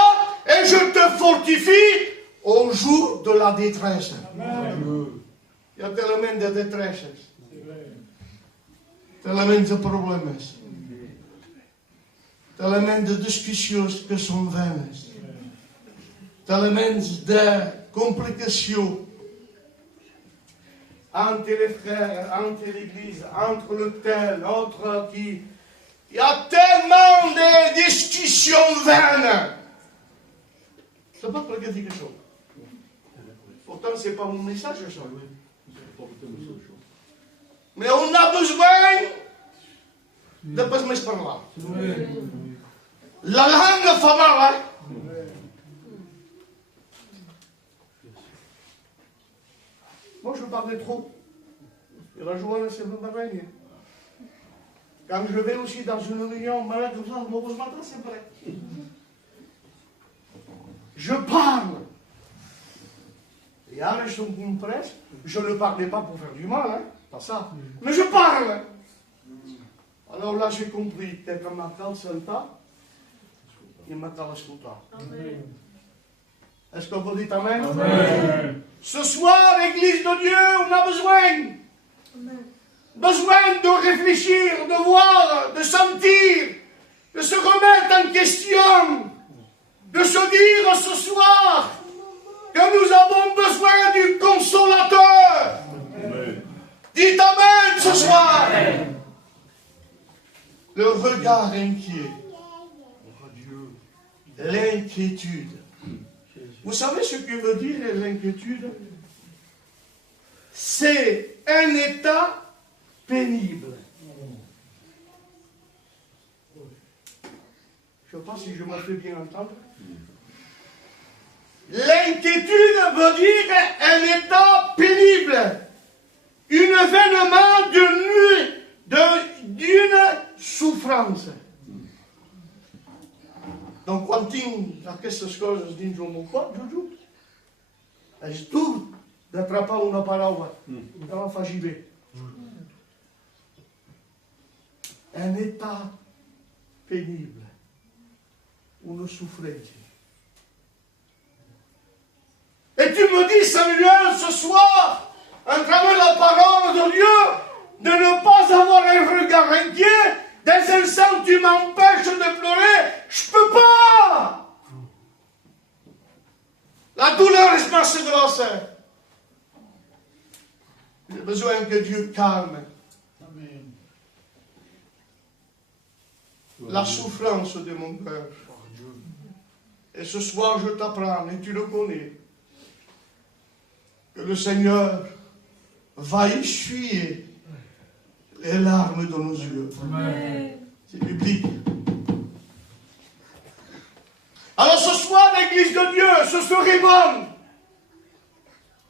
et je te fortifie au jour de la détresse. Amen. Il y a tellement de détresse, tellement de problèmes, tellement de discussions qui sont vaines, tellement de complications entre les frères, entre l'église, entre le tel, entre qui. Il y a tellement de discussions vaines. Je ne sais pas pour dire quelque chose. Pourtant, ce n'est pas mon message, ça. Mais on a besoin de pas me parler. La langue fait mal, hein? Moi, je parlais trop. Et la joie, c'est le pareil. Quand je vais aussi dans une réunion, malade comme ça, je me pose matin, c'est vrai. Je parle. Et à l'instant qu'on me presse, je ne parlais pas pour faire du mal, hein, pas ça. Mais je parle. Alors là, j'ai compris que quand ma femme senta, il m'a ascoltato. Est-ce que vous dites Amen? Amen. Ce soir, l'Église de Dieu, on a besoin. Amen. Besoin de réfléchir, de voir, de sentir, de se remettre en question, de se dire ce soir que nous avons besoin du consolateur. Amen. Dites Amen ce soir. Amen. Le regard inquiet, l'inquiétude. Vous savez ce que veut dire l'inquiétude? C'est un état pénible. Je ne sais pas si je me fais bien entendre. L'inquiétude veut dire un état pénible. Un événement d'une souffrance. Donc, quan tinc aquestes coses dins el meu cor, Juju, és dur d'atrapar una paraula que la faci bé. Un état pénible, une souffrance. Et tu me dis, Samuel, ce soir, à travers la parole de Dieu, de ne pas avoir un regard inquiet. Des instants, tu m'empêches de pleurer. Je ne peux pas. La douleur est assez grosse. J'ai besoin que Dieu calme. Amen. La souffrance de mon cœur. Et ce soir, je t'apprends, et tu le connais, que le Seigneur va essuyer les larmes de nos yeux. Amen. C'est biblique. Alors ce soir, l'Église de Dieu, ce serait bon.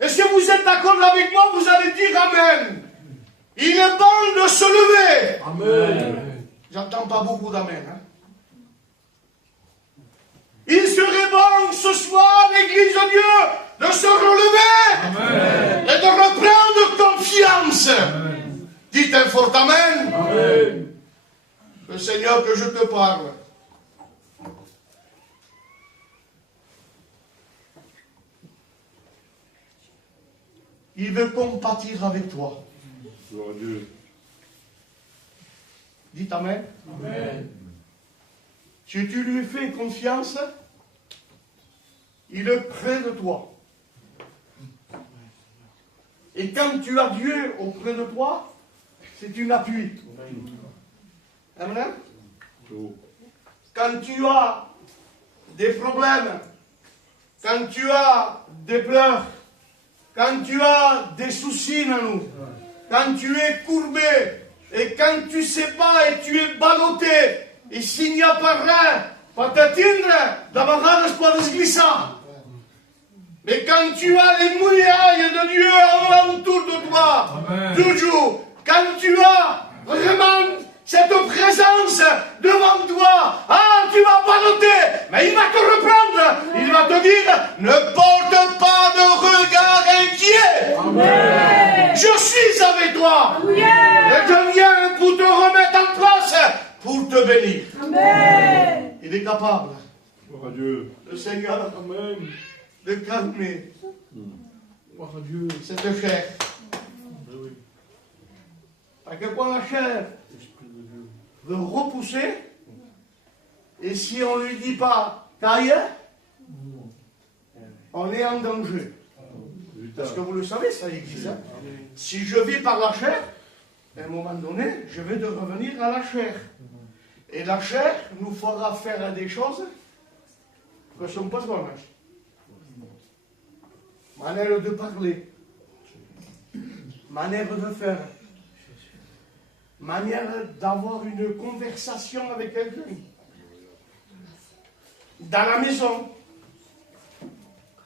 Et si vous êtes d'accord avec moi, vous allez dire Amen. Il est bon de se lever. Amen. J'entends pas beaucoup d'Amen. Hein? Il serait serait bon ce soir, l'Église de Dieu, de se relever et de reprendre confiance. Dites un fort Amen. Amen. Le Seigneur que je te parle. Il veut compatir avec toi. Gloire à Dieu. Dites Amen. Amen. Si tu lui fais confiance, il est près de toi. Et quand tu as Dieu auprès de toi, c'est une appui. Amen. Quand tu as des problèmes, quand tu as des pleurs, quand tu as des soucis dans nous, quand tu es courbé, et quand tu ne sais pas et tu es ballotté, et s'il n'y a pas rien, pas t'atteindre, d'abord podes glissar. Mais quand tu as les mouillages de Dieu autour de toi, Amen. toujours, quand tu as vraiment cette présence devant toi, tu vas balloter, mais il va te reprendre, il va te dire, ne porte pas de regard inquiet. Amen. Je suis avec toi. Yeah. Et je viens pour te remettre en place, pour te bénir. Amen. Il est capable, Gloire à Dieu. le Seigneur, de calmer Gloire à Dieu. cette chair. À quel point la chair veut repousser, et si on ne lui dit pas taille, on est en danger. Parce que vous le savez, ça existe. Hein? Si je vis par la chair, à un moment donné, je vais de revenir à la chair. Et la chair nous fera faire des choses que ne sont pas bonnes. Manière de parler, manière de faire, manière d'avoir une conversation avec quelqu'un. Dans la maison,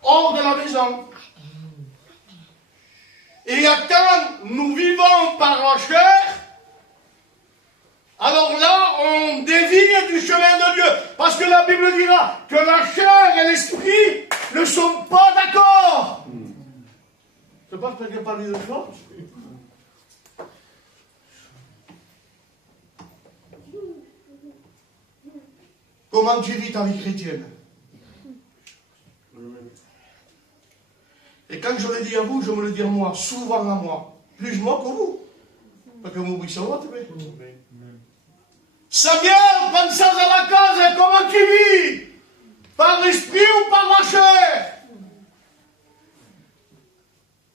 hors de la maison. Et quand nous vivons par la chair, alors là, on dévie du chemin de Dieu. Parce que la Bible dira que la chair et l'esprit ne sont pas d'accord. Je ne sais pas si tu as parlé de ça. Comment tu vis ta vie chrétienne? Et quand je le dis à vous, je me le dis à moi, souvent à moi. Plus moi que vous. Parce que vous vous savez. Samuel, pensez à la case, comment tu vis? Par l'esprit ou par la chair?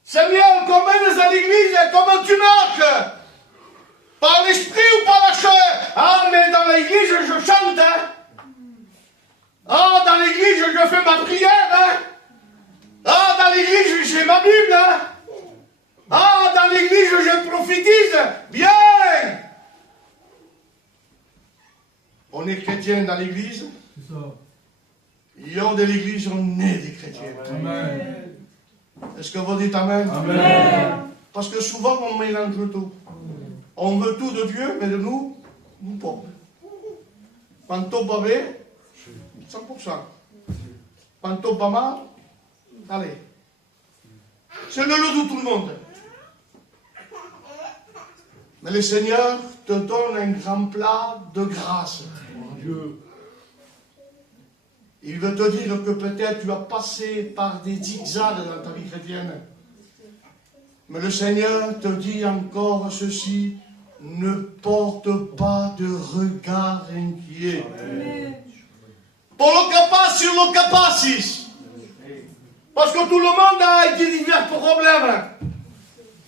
Samuel, combien à l'église, comment tu marches? Par l'esprit ou par la chair? Ah, mais dans l'église, je chante, hein? Ah, dans l'église, je fais ma prière, hein? Ah, dans l'église, j'ai ma Bible, hein? Ah, dans l'église, je prophétise. Bien! On est chrétien dans l'église. C'est ça. Et hors de l'église, on est des chrétiens. Amen. Est-ce que vous dites Amen? Amen. Parce que souvent, on mélange tout. On veut tout de Dieu, mais de nous, nous pas. Quand on va bien, 100%. Quand on va mal, allez. C'est le lot de tout le monde. Mais le Seigneur te donne un grand plat de grâce. Dieu. Il veut te dire que peut-être tu as passé par des zigzags dans ta vie chrétienne. Mais le Seigneur te dit encore ceci, ne porte pas de regard inquiet. Pour le capace sur le capacis. Parce que tout le monde a été divers problèmes.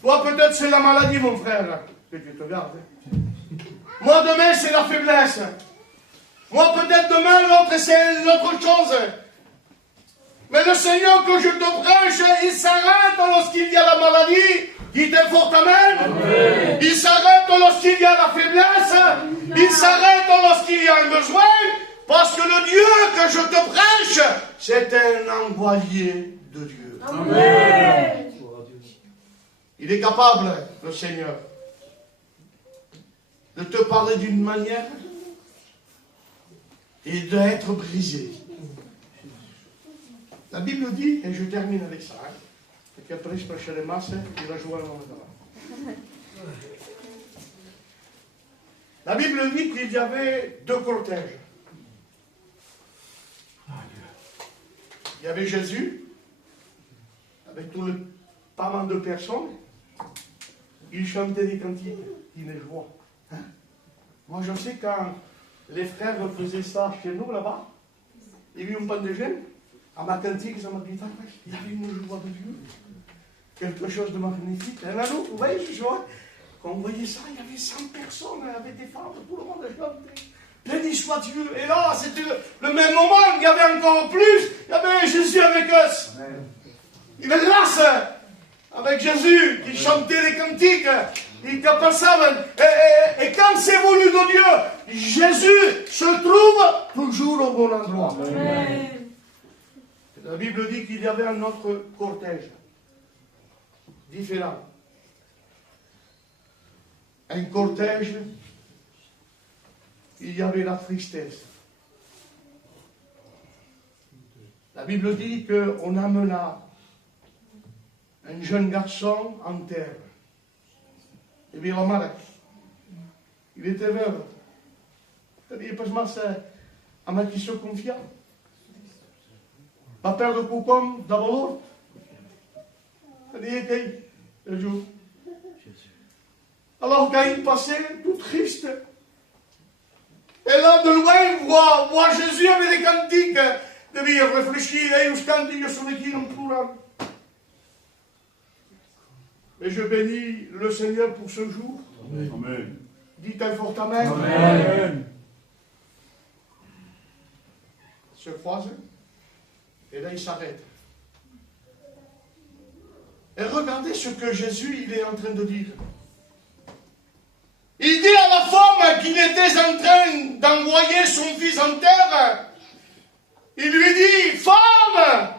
Toi peut-être c'est la maladie mon frère. Que Dieu te garde. Moi demain c'est la faiblesse. Moi peut-être demain l'autre c'est l'autre chose. Mais le Seigneur que je te prêche, il s'arrête lorsqu'il y a la maladie. Dites fort Amen. Amen. Il s'arrête lorsqu'il y a la faiblesse. Il s'arrête lorsqu'il y a un besoin. Parce que le Dieu que je te prêche, c'est un envoyé de Dieu. Amen. Il est capable, le Seigneur, de te parler d'une manière et d'être brisé. La Bible dit, et je termine avec ça, et qu'après je prêcherai masse, il va jouer dans le La Bible dit qu'il y avait deux cortèges. Il y avait Jésus, avec tout le pas mal de personnes. Il chantait des cantiques, il les joie. Hein? Moi je sais quand les frères faisaient ça chez nous là-bas, il y avait un pan de jeunes, à ma cantique, ça m'a dit, il y avait une joie de Dieu. Quelque chose de magnifique. Et là, nous, vous voyez, quand on voyait ça, il y avait 100 personnes, il y avait des femmes, tout le monde chantait. Béni soit Dieu. Et là, c'était le même moment, il y avait encore plus, il y avait Jésus avec eux. Il est grâce avec Jésus qui chantait les cantiques, il passaient. Et quand c'est voulu de Dieu, Jésus se trouve toujours au bon endroit. Amen. La Bible dit qu'il y avait un autre cortège différent. Un cortège, il y avait la tristesse. La Bible dit qu'on amena un jeune garçon en terre. Et bien, il était vert. C'est-à-dire, à ma qui se confia. Pas perdre coucom d'abord. C'est-à-dire qu'il joue. Alors, quand il passait, tout triste. Et là, de loin, voit Jésus avec les cantiques. De bien réfléchir, et les cantiques sur lesquels on pleure. Et je bénis le Seigneur pour ce jour. Amen. Dites un fort Amen. Amen. Se croise. Et là, il s'arrête. Et regardez ce que Jésus il est en train de dire. Il dit à la femme qu'il était en train d'envoyer son fils en terre. Il lui dit, femme!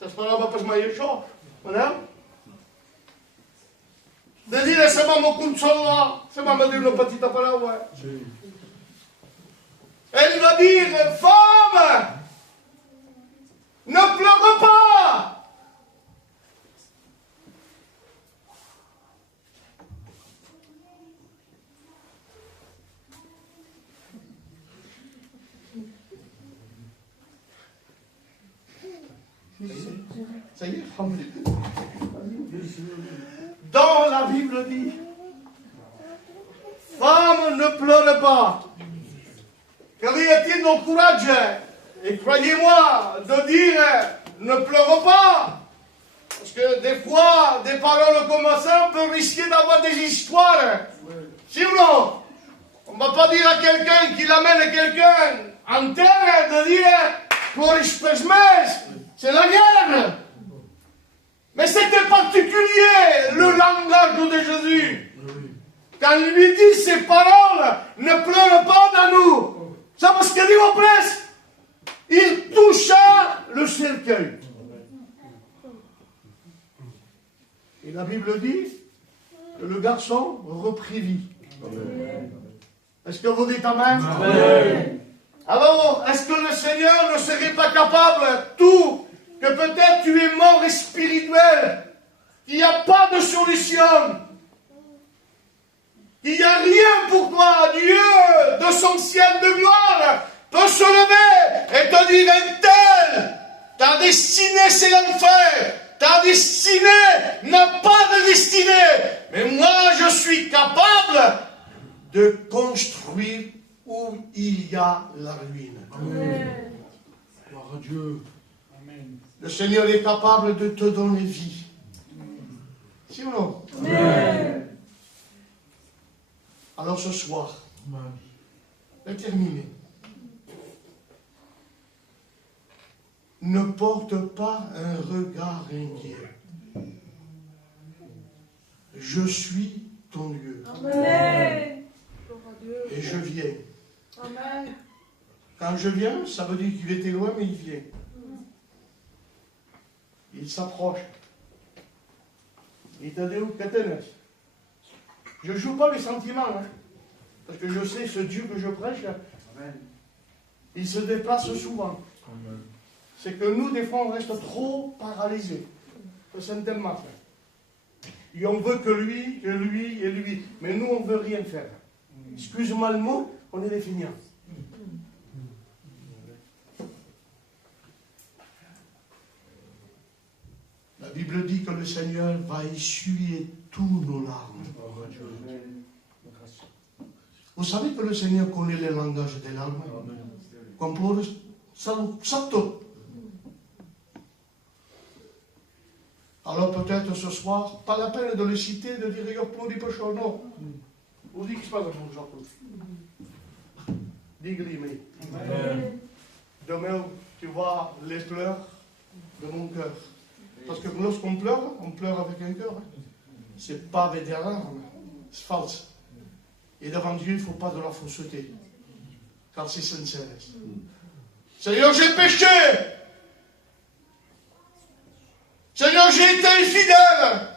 Ça se parle pas de chaud. Voilà. De dire, c'est maman consola. C'est maman dire une petite parole. Elle va dire, femme! Ne pleure pas! Ça y est, dans la Bible dit, femme, ne pleure pas. Car y a-t-il le courage, et croyez-moi, de dire, ne pleure pas. Parce que des fois, des paroles comme ça, on peut risquer d'avoir des histoires. Si ou non? On ne va pas dire à quelqu'un qu'il amène quelqu'un en terre de dire, pour c'est la guerre. Mais c'était particulier le langage de Jésus. Quand il lui dit ces paroles, ne pleure pas dans nous. Ça parce qu'il dit au presse, il toucha le cercueil. Et la Bible dit que le garçon reprit vie. Est-ce que vous dites Amen? Amen. Alors, est-ce que le Seigneur ne serait pas capable, tout, que peut-être tu es mort spirituel, qu'il n'y a pas de solution, qu'il n'y a rien pour toi, Dieu, de son ciel de gloire, peut se lever et te dire un tel, ta destinée c'est l'enfer, ta destinée n'a pas de destinée, mais moi je suis capable de construire où il y a la ruine. Amen. Gloire à Dieu. Le Seigneur est capable de te donner vie. Si ou non? Amen. Alors ce soir, je vais terminer. Ne porte pas un regard inquiet. Je suis ton Dieu. Amen. Et je viens. Amen. Quand je viens, ça veut dire qu'il était loin, mais il vient. Il s'approche. Il te dit où je ne joue pas les sentiments, hein, parce que je sais ce Dieu que je prêche, il se déplace souvent. c'est que nous, des fois, on reste trop paralysés. Que c'est tellement fait. Et on veut que lui, et lui. Mais nous, on ne veut rien faire. Excuse-moi le mot, on est des feignants. La Bible dit que le Seigneur va essuyer tous nos larmes. Vous savez que le Seigneur connaît les langages des larmes. Quand on pleure, ça tout. Alors peut-être ce soir, pas la peine de le citer, de dire « Applaudis pas chaud », non. Vous dites que c'est pas comme ça, j'applaudis. Dis-le, mais. Demain, tu vois les pleurs de mon cœur. Parce que lorsqu'on pleure, on pleure avec un cœur. C'est pas avec des larmes, c'est false. Et devant Dieu, il ne faut pas de la fausseté. Car c'est sincère. Seigneur, j'ai péché. Seigneur, j'ai été infidèle.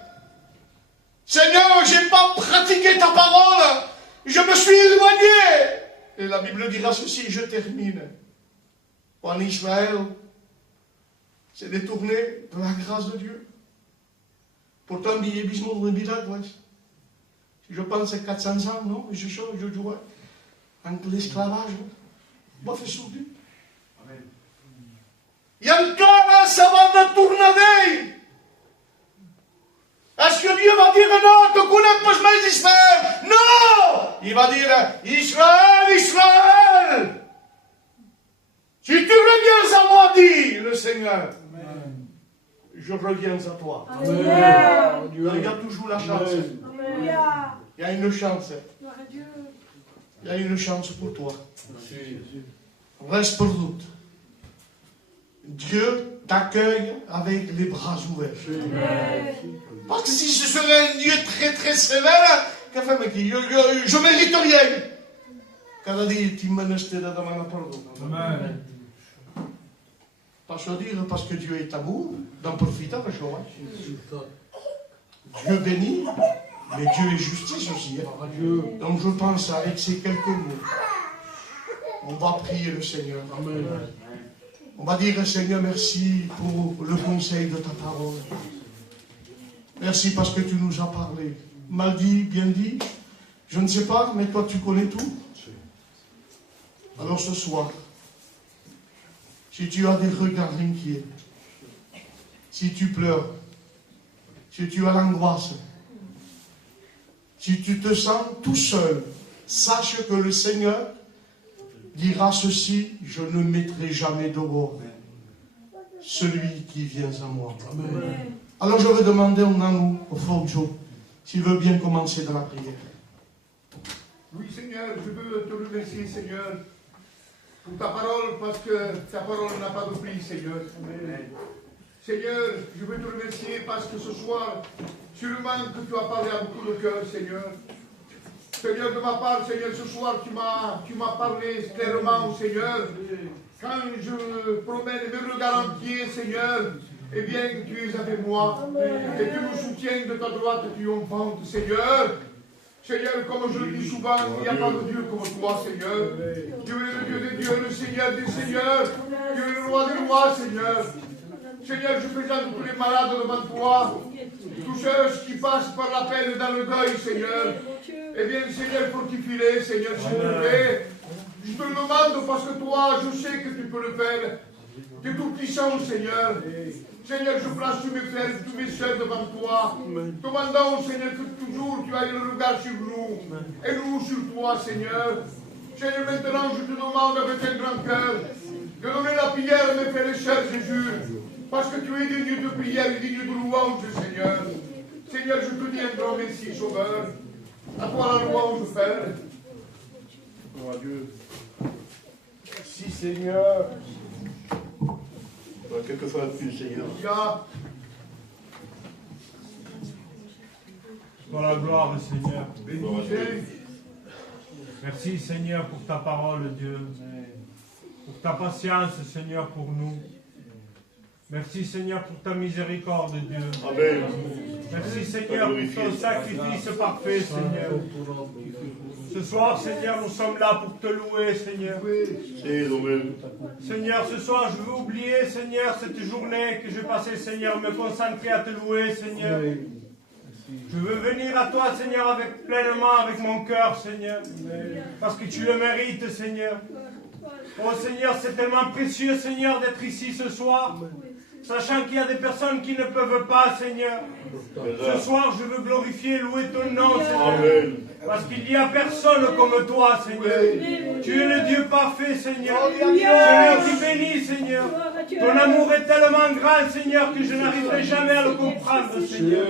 Seigneur, je n'ai pas pratiqué ta parole. Je me suis éloigné. Et la Bible dira ceci, je termine. En Israël, c'est détourné de la grâce de Dieu. Pourtant, il y a des miracles. Si je pense à 400 ans, non, je jouais entre l'esclavage. Moi, je suis sorti. Il y a encore un savant de tourner. Est-ce que Dieu va dire non, tu connais pas mes Israël? Non! Il va dire Israël, Israël! Si tu reviens à moi, dit le Seigneur, amen. Je reviens à toi. Amen. Il y a toujours la chance. Amen. Il y a une chance. Il y a une chance pour toi. Reste pour doute. Dieu t'accueille avec les bras ouverts. Amen. Parce que si ce serait un Dieu très très sévère, je ne mérite rien. Cada dia ti maneste da demana perdó. Amen. Parce que Dieu est amour, d'en profiter avec joie. Dieu bénit, mais Dieu est justice aussi. Donc je pense avec ces quelques mots, on va prier le Seigneur. Amen. On va dire Seigneur, merci pour le conseil de ta parole. Merci parce que tu nous as parlé. Mal dit, bien dit, je ne sais pas, mais toi tu connais tout. Alors ce soir, si tu as des regards inquiets, si tu pleures, si tu as l'angoisse, si tu te sens tout seul, sache que le Seigneur dira ceci, je ne mettrai jamais dehors celui qui vient à moi. Amen. Alors je vais demander au Nanou, au Fogjo, s'il veut bien commencer dans la prière. Oui Seigneur, je veux te remercier Seigneur pour ta parole, parce que ta parole n'a pas de prix, Seigneur. Amen. Seigneur, je veux te remercier parce que ce soir, sûrement que tu as parlé à beaucoup de cœurs, Seigneur. Seigneur, de ma part, Seigneur, ce soir, tu m'as parlé clairement, Seigneur. Quand je promène mes regards entiers, Seigneur, eh bien, tu es avec moi. Et tu me soutiens de ta droite triomphante, Seigneur. Seigneur, comme je le dis souvent, il n'y a pas de Dieu comme toi, Seigneur. Tu es le Dieu des dieux, le Seigneur des seigneurs. Tu es le roi des rois, Seigneur. Seigneur, je présente tous les malades devant toi. Tous ceux qui passent par la peine dans le deuil, Seigneur. Eh bien, Seigneur, fortifie-les, Seigneur, s'il te plaît. Je te le demande parce que toi, je sais que tu peux le faire. Tu es tout puissant, Seigneur. Seigneur, je place tous mes frères, tous mes soeurs devant toi. Demandons, Seigneur, que toujours tu ailles le regard sur nous. Et nous sur toi, Seigneur. Seigneur, maintenant, je te demande avec un grand cœur de donner la prière à mes frères et sœurs, Jésus. Parce que tu es digne de prière et digne de louange, Seigneur. Seigneur, je te dis un grand merci, Sauveur. À toi la louange, Père. Gloire à Dieu. Merci, Seigneur. Quelquefois plus, Seigneur. Pour la gloire, Seigneur. Béni. Merci, Seigneur, pour ta parole, Dieu. Pour ta patience, Seigneur, pour nous. Merci, Seigneur, pour ta miséricorde, Dieu. Amen. Merci Seigneur pour ton sacrifice parfait, Seigneur. Ce soir, Seigneur, nous sommes là pour te louer, Seigneur. Seigneur, ce soir, je veux oublier, Seigneur, cette journée que je passais, Seigneur, me concentrer à te louer, Seigneur. Je veux venir à toi, Seigneur, avec pleinement, avec mon cœur, Seigneur. Parce que tu le mérites, Seigneur. Oh, Seigneur, c'est tellement précieux, Seigneur, d'être ici ce soir. Sachant qu'il y a des personnes qui ne peuvent pas, Seigneur. Ce soir, je veux glorifier, louer ton nom, Seigneur. Parce qu'il n'y a personne comme toi, Seigneur. Tu es le Dieu parfait, Seigneur. Celui qui bénit, Seigneur. Ton amour est tellement grand, Seigneur, que je n'arriverai jamais à le comprendre, Seigneur.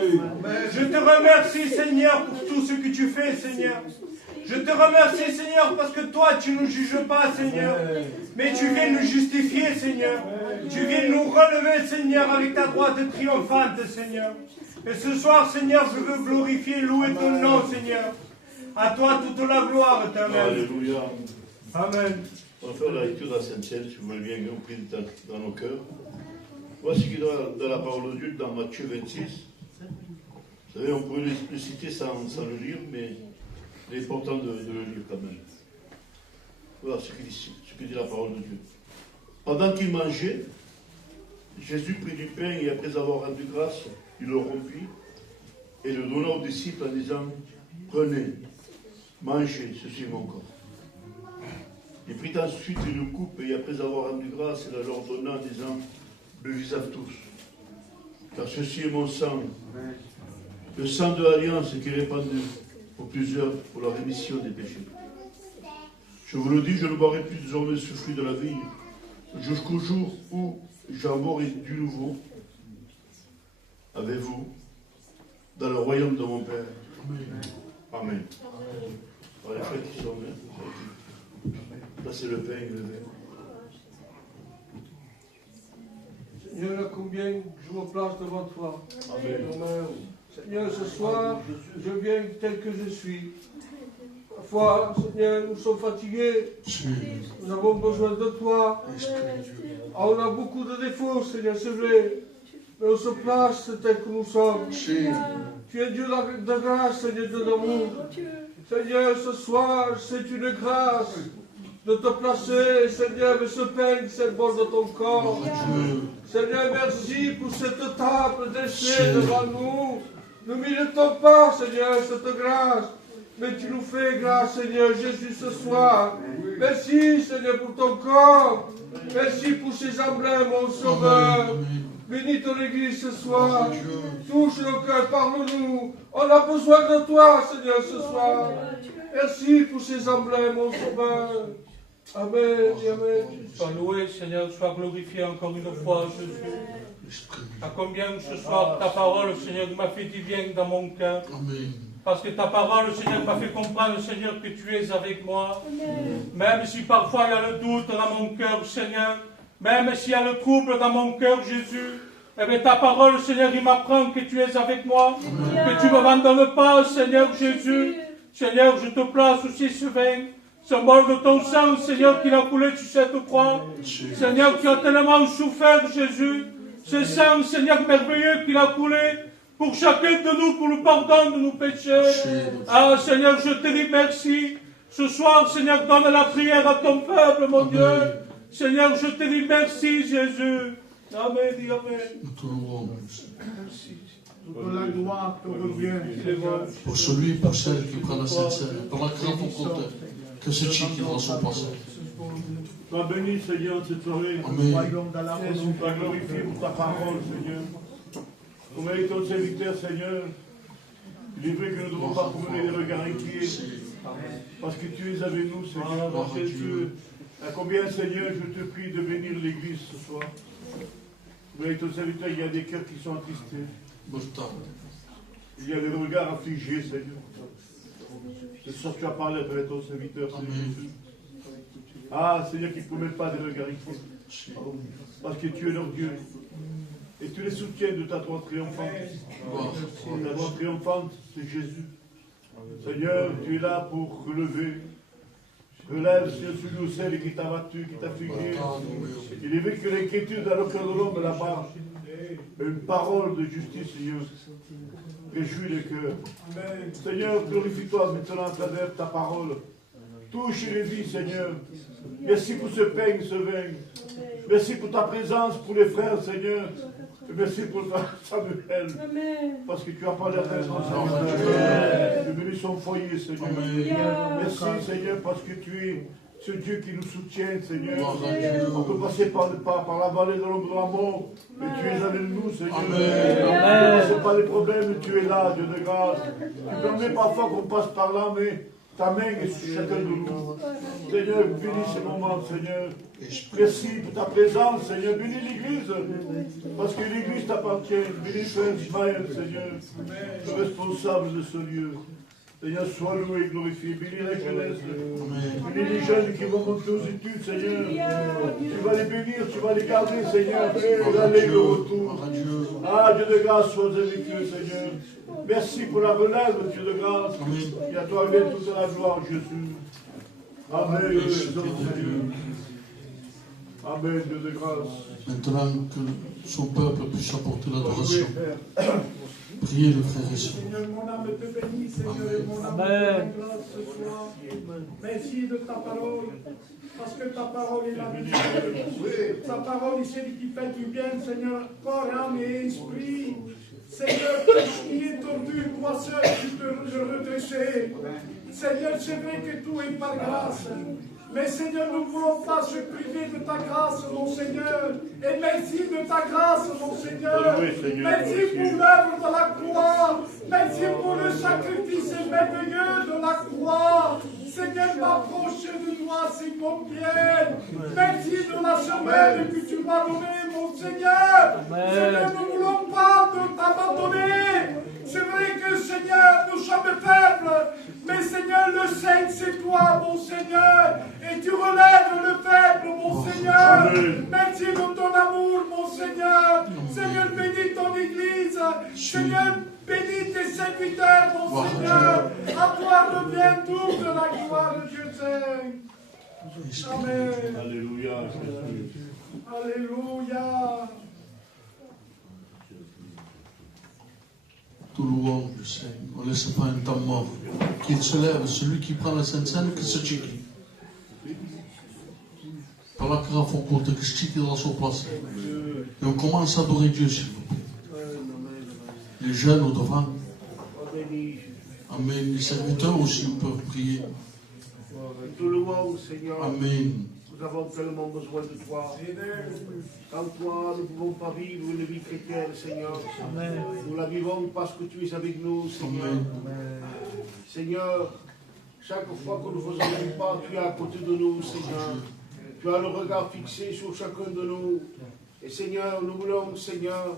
Je te remercie, Seigneur, pour tout ce que tu fais, Seigneur. Je te remercie, Seigneur, parce que toi, tu ne nous juges pas, Seigneur. Mais tu viens nous justifier, Seigneur. Tu viens nous relever, Seigneur, avec ta droite triomphante, Seigneur. Et ce soir, Seigneur, je veux glorifier, louer ton nom, Seigneur. À toi toute la gloire, éternelle. Alléluia. Amen. On va faire la lecture de la Sainte Seine, si vous voulez bien, on prie dans nos cœurs. Voici qui est dans la parole de Dieu, dans Matthieu 26. Vous savez, on pourrait le citer sans le lire, mais il est important de le lire quand même. Voilà ce que dit la parole de Dieu. Pendant qu'il mangeait, Jésus prit du pain et après avoir rendu grâce, il le rompit et le donna aux disciples en disant, prenez, mangez, ceci est mon corps. Il prit ensuite une coupe et après avoir rendu grâce, il la leur donna en disant, buvez-en tous, car ceci est mon sang, le sang de l'alliance qui est répandu pour plusieurs pour la rémission des péchés. Je vous le dis, je ne boirai plus désormais ce fruit de la vie, jusqu'au jour où j'en boirai du nouveau avec vous dans le royaume de mon Père. Amen. Alors, les frères qui sont là, là c'est le pain et le vin. Seigneur, combien je me place devant toi. Amen. Amen. Seigneur, ce soir, je viens tel que je suis. Parfois, Seigneur, nous sommes fatigués. Nous avons besoin de toi. On a beaucoup de défauts, Seigneur, c'est vrai. Mais on se place tel que nous sommes. Tu es Dieu de grâce, Seigneur, de l'amour. Seigneur, ce soir, c'est une grâce de te placer, Seigneur, avec ce pain, cette bol de ton corps. Seigneur, merci pour cette table déchée devant nous. Ne méritons pas, Seigneur, cette grâce. Mais tu nous fais grâce, Seigneur Jésus, ce soir. Merci, Seigneur, pour ton corps. Merci pour ces emblèmes, mon Sauveur. Bénis ton Église ce soir. Touche nos cœurs, parle-nous. On a besoin de toi, Seigneur, ce soir. Merci pour ces emblèmes, mon Sauveur. Amen, amen. Sois loué, Seigneur, sois glorifié encore une fois, Jésus. À combien ce soir ta parole, Seigneur, m'a fait du bien dans mon cœur. Parce que ta parole, Seigneur, m'a fait comprendre, Seigneur, que tu es avec moi. Même si parfois il y a le doute dans mon cœur, Seigneur. Même s'il y a le trouble dans mon cœur, Jésus. Eh bien, ta parole, Seigneur, il m'apprend que tu es avec moi. Que tu ne m'abandonnes pas, Seigneur Jésus. Seigneur, je te place aussi ce vin. Symbole de ton sang, Seigneur, qui a coulé sur cette croix. Seigneur, qui a tellement souffert, Jésus. Ce sang, Seigneur, merveilleux qu'il a coulé pour chacun de nous, pour le pardon de nos péchés. Ah, Seigneur, je te dis merci. Ce soir, Seigneur, donne la prière à ton peuple, mon Dieu. Seigneur, je te dis merci, Jésus. Amen, dis Amen. Nous te louons. Merci. Toute la gloire te revient. Pour celui, pour celle qui prend la Sainte Seine, pour la grande rencontre, que ce chic qui rend son passé. Sois béni, Seigneur, cette soirée. Amen. Sois glorifié pour ta parole, Seigneur. Comme avec ton serviteur, Seigneur, il est vrai que nous ne devons pas promener des regards inquiets. Parce que tu es avec nous, Seigneur. Dans tes yeux. À combien, Seigneur, je te prie de bénir l'Église ce soir. Mais avec ton serviteur, il y a des cœurs qui sont attristés. Il y a des regards affligés, Seigneur. Ce soir, tu as parlé avec ton serviteur, Seigneur Jésus. Ah, Seigneur, qui ne promet pas des regards inquiets. Parce que tu es leur Dieu. Et tu les soutiens de ta droite triomphante. Ta droite triomphante, c'est Jésus. Seigneur, tu es là pour relever. Relève, Seigneur, celui ou celle qui t'a battu, qui t'a figé. Il est vrai que l'inquiétude dans le cœur de l'homme là-bas. une parole de justice, Seigneur. Réjouis le cœur. Seigneur, glorifie-toi maintenant à travers ta parole. Touche les vies, Seigneur. Merci pour ce pain, ce vin. Merci pour ta présence, pour les frères, Seigneur. Et merci pour Samuel. Parce que tu as parlé à ta Seigneur. Tu es venu son foyer, Seigneur. Merci, Seigneur, parce que tu es ce Dieu qui nous soutient, Seigneur. On peut passer par la vallée de l'ombre de la mort, mais tu es avec nous, Seigneur. On ne passer par les problèmes, mais tu es là, Dieu de grâce. Tu permets parfois qu'on passe par là, mais ta main est sur chacun de nous. Seigneur, bénis ces moments, Seigneur. Merci pour ta présence, Seigneur. Bénis l'Église, parce que l'Église t'appartient. Bénis Frère Ismaël, Seigneur, le responsable de ce lieu. Seigneur, sois loué et glorifié. Bénis la jeunesse. Bénis les jeunes qui vont monter aux études, Seigneur. Tu vas les bénir, tu vas les garder, Seigneur, pour l'aller et le retour. Ah, Dieu de grâce, sois avec eux, Seigneur. Merci pour la relève, Dieu de grâce. Et à toi vienne toute la gloire, Jésus. Amen. Amen, Dieu de grâce. Maintenant que son peuple puisse apporter l'adoration. Priez le frère et sœur. Seigneur, mon âme te bénit, Seigneur, et mon âme te rend grâce ce soir. Merci de ta parole, parce que ta parole est la vie. Ta parole est celle qui fait du bien, Seigneur, corps, âme et esprit. Seigneur, tout ce qui est tordu, toi seul, tu peux le redresser. Seigneur, c'est vrai que tout est par grâce. Mais Seigneur, nous ne voulons pas se priver de ta grâce, mon Seigneur. Et merci de ta grâce, mon Seigneur. Merci pour l'œuvre de la croix. Merci pour le sacrifice merveilleux de la croix. Seigneur, m'approche de toi, c'est mon bien. Merci de la semaine que tu m'as donnée, mon Seigneur. Seigneur, nous ne voulons pas t'abandonner. C'est vrai que, Seigneur, nous sommes faibles. Mais Seigneur, le Saint, c'est toi, mon Seigneur. Et tu relèves le faible, mon Seigneur. Merci de ton amour, mon Seigneur. Seigneur, bénis ton Église. Seigneur, bénis tes serviteurs, mon Seigneur. À toi revient toute la gloire de Dieu Saint. Amen. Alléluia. Alléluia. Tout louange, Seigneur. On ne laisse pas un temps mort. Qu'il se lève, celui qui prend la Sainte Seine, que se tchiki. Par la grâce, on compte que se tchiki dans son place. Et on commence à adorer Dieu, s'il vous plaît. Les jeunes au devant. Amen. Les serviteurs aussi peuvent prier. Tout le monde, Seigneur. Amen. Nous avons tellement besoin de toi. Sans toi, nous ne pouvons pas vivre une vie chrétienne, Seigneur. Amen. Nous la vivons parce que tu es avec nous, Seigneur. Amen. Seigneur, chaque fois que nous faisons un pas, tu es à côté de nous, Seigneur. Tu as le regard fixé sur chacun de nous. Et Seigneur, nous voulons, Seigneur,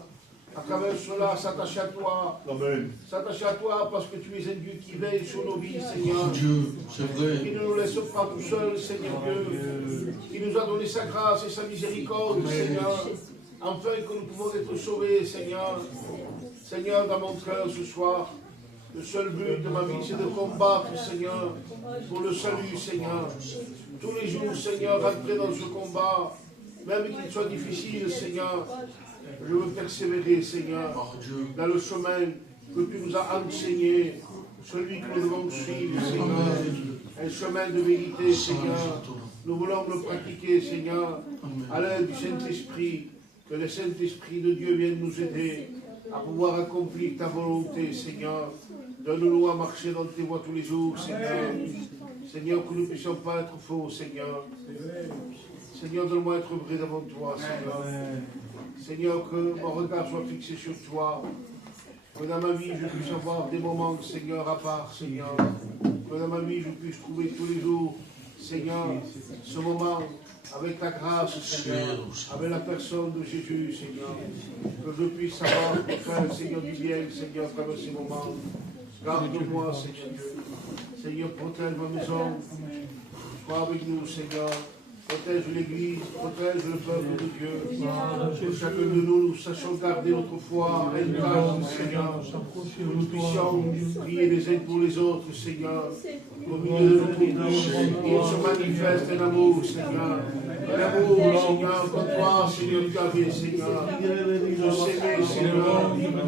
à travers cela, s'attacher à toi. Amen. S'attacher à toi parce que tu es un Dieu qui veille sur nos vies, Seigneur. Dieu, c'est vrai. Qui ne nous laisse pas tout seuls, Seigneur Dieu. Qui nous a donné sa grâce et sa miséricorde, Seigneur. Afin que nous pouvons être sauvés, Seigneur. Seigneur, dans mon cœur ce soir, le seul but de ma vie, c'est de combattre, Seigneur, pour le salut, Seigneur. Tous les jours, Seigneur, rentrer dans ce combat, même qu'il soit difficile, Seigneur. Je veux persévérer, Seigneur, dans le chemin que tu nous as enseigné, celui que nous devons suivre, Seigneur. Un chemin de vérité, Seigneur. Nous voulons le pratiquer, Seigneur, à l'aide du Saint-Esprit. Que le Saint-Esprit de Dieu vienne nous aider à pouvoir accomplir ta volonté, Seigneur. Donne-nous à marcher dans tes voies tous les jours, Seigneur. Seigneur, que nous ne puissions pas être faux, Seigneur. Seigneur, donne-moi être vrai devant toi, Seigneur. Seigneur, que mon regard soit fixé sur toi. Que dans ma vie, je puisse avoir des moments, Seigneur, à part, Seigneur. Que dans ma vie, je puisse trouver tous les jours, Seigneur, ce moment avec ta grâce, Seigneur, avec la personne de Jésus, Seigneur. Que je puisse savoir faire, Seigneur, du bien, Seigneur, à travers ces moments. Garde-moi, Seigneur Dieu. Seigneur, protège ma maison. Sois avec nous, Seigneur. protège l'Église, protège le peuple de Dieu. Que chacun de nous, nous sachions garder notre foi intacte, Seigneur. Que nous puissions prier les uns pour les autres, Seigneur. Au milieu de notre Église, il se manifeste un amour, Seigneur. Un amour, Seigneur, comme toi, Seigneur, tu avais, Seigneur. De s'aimer, Seigneur.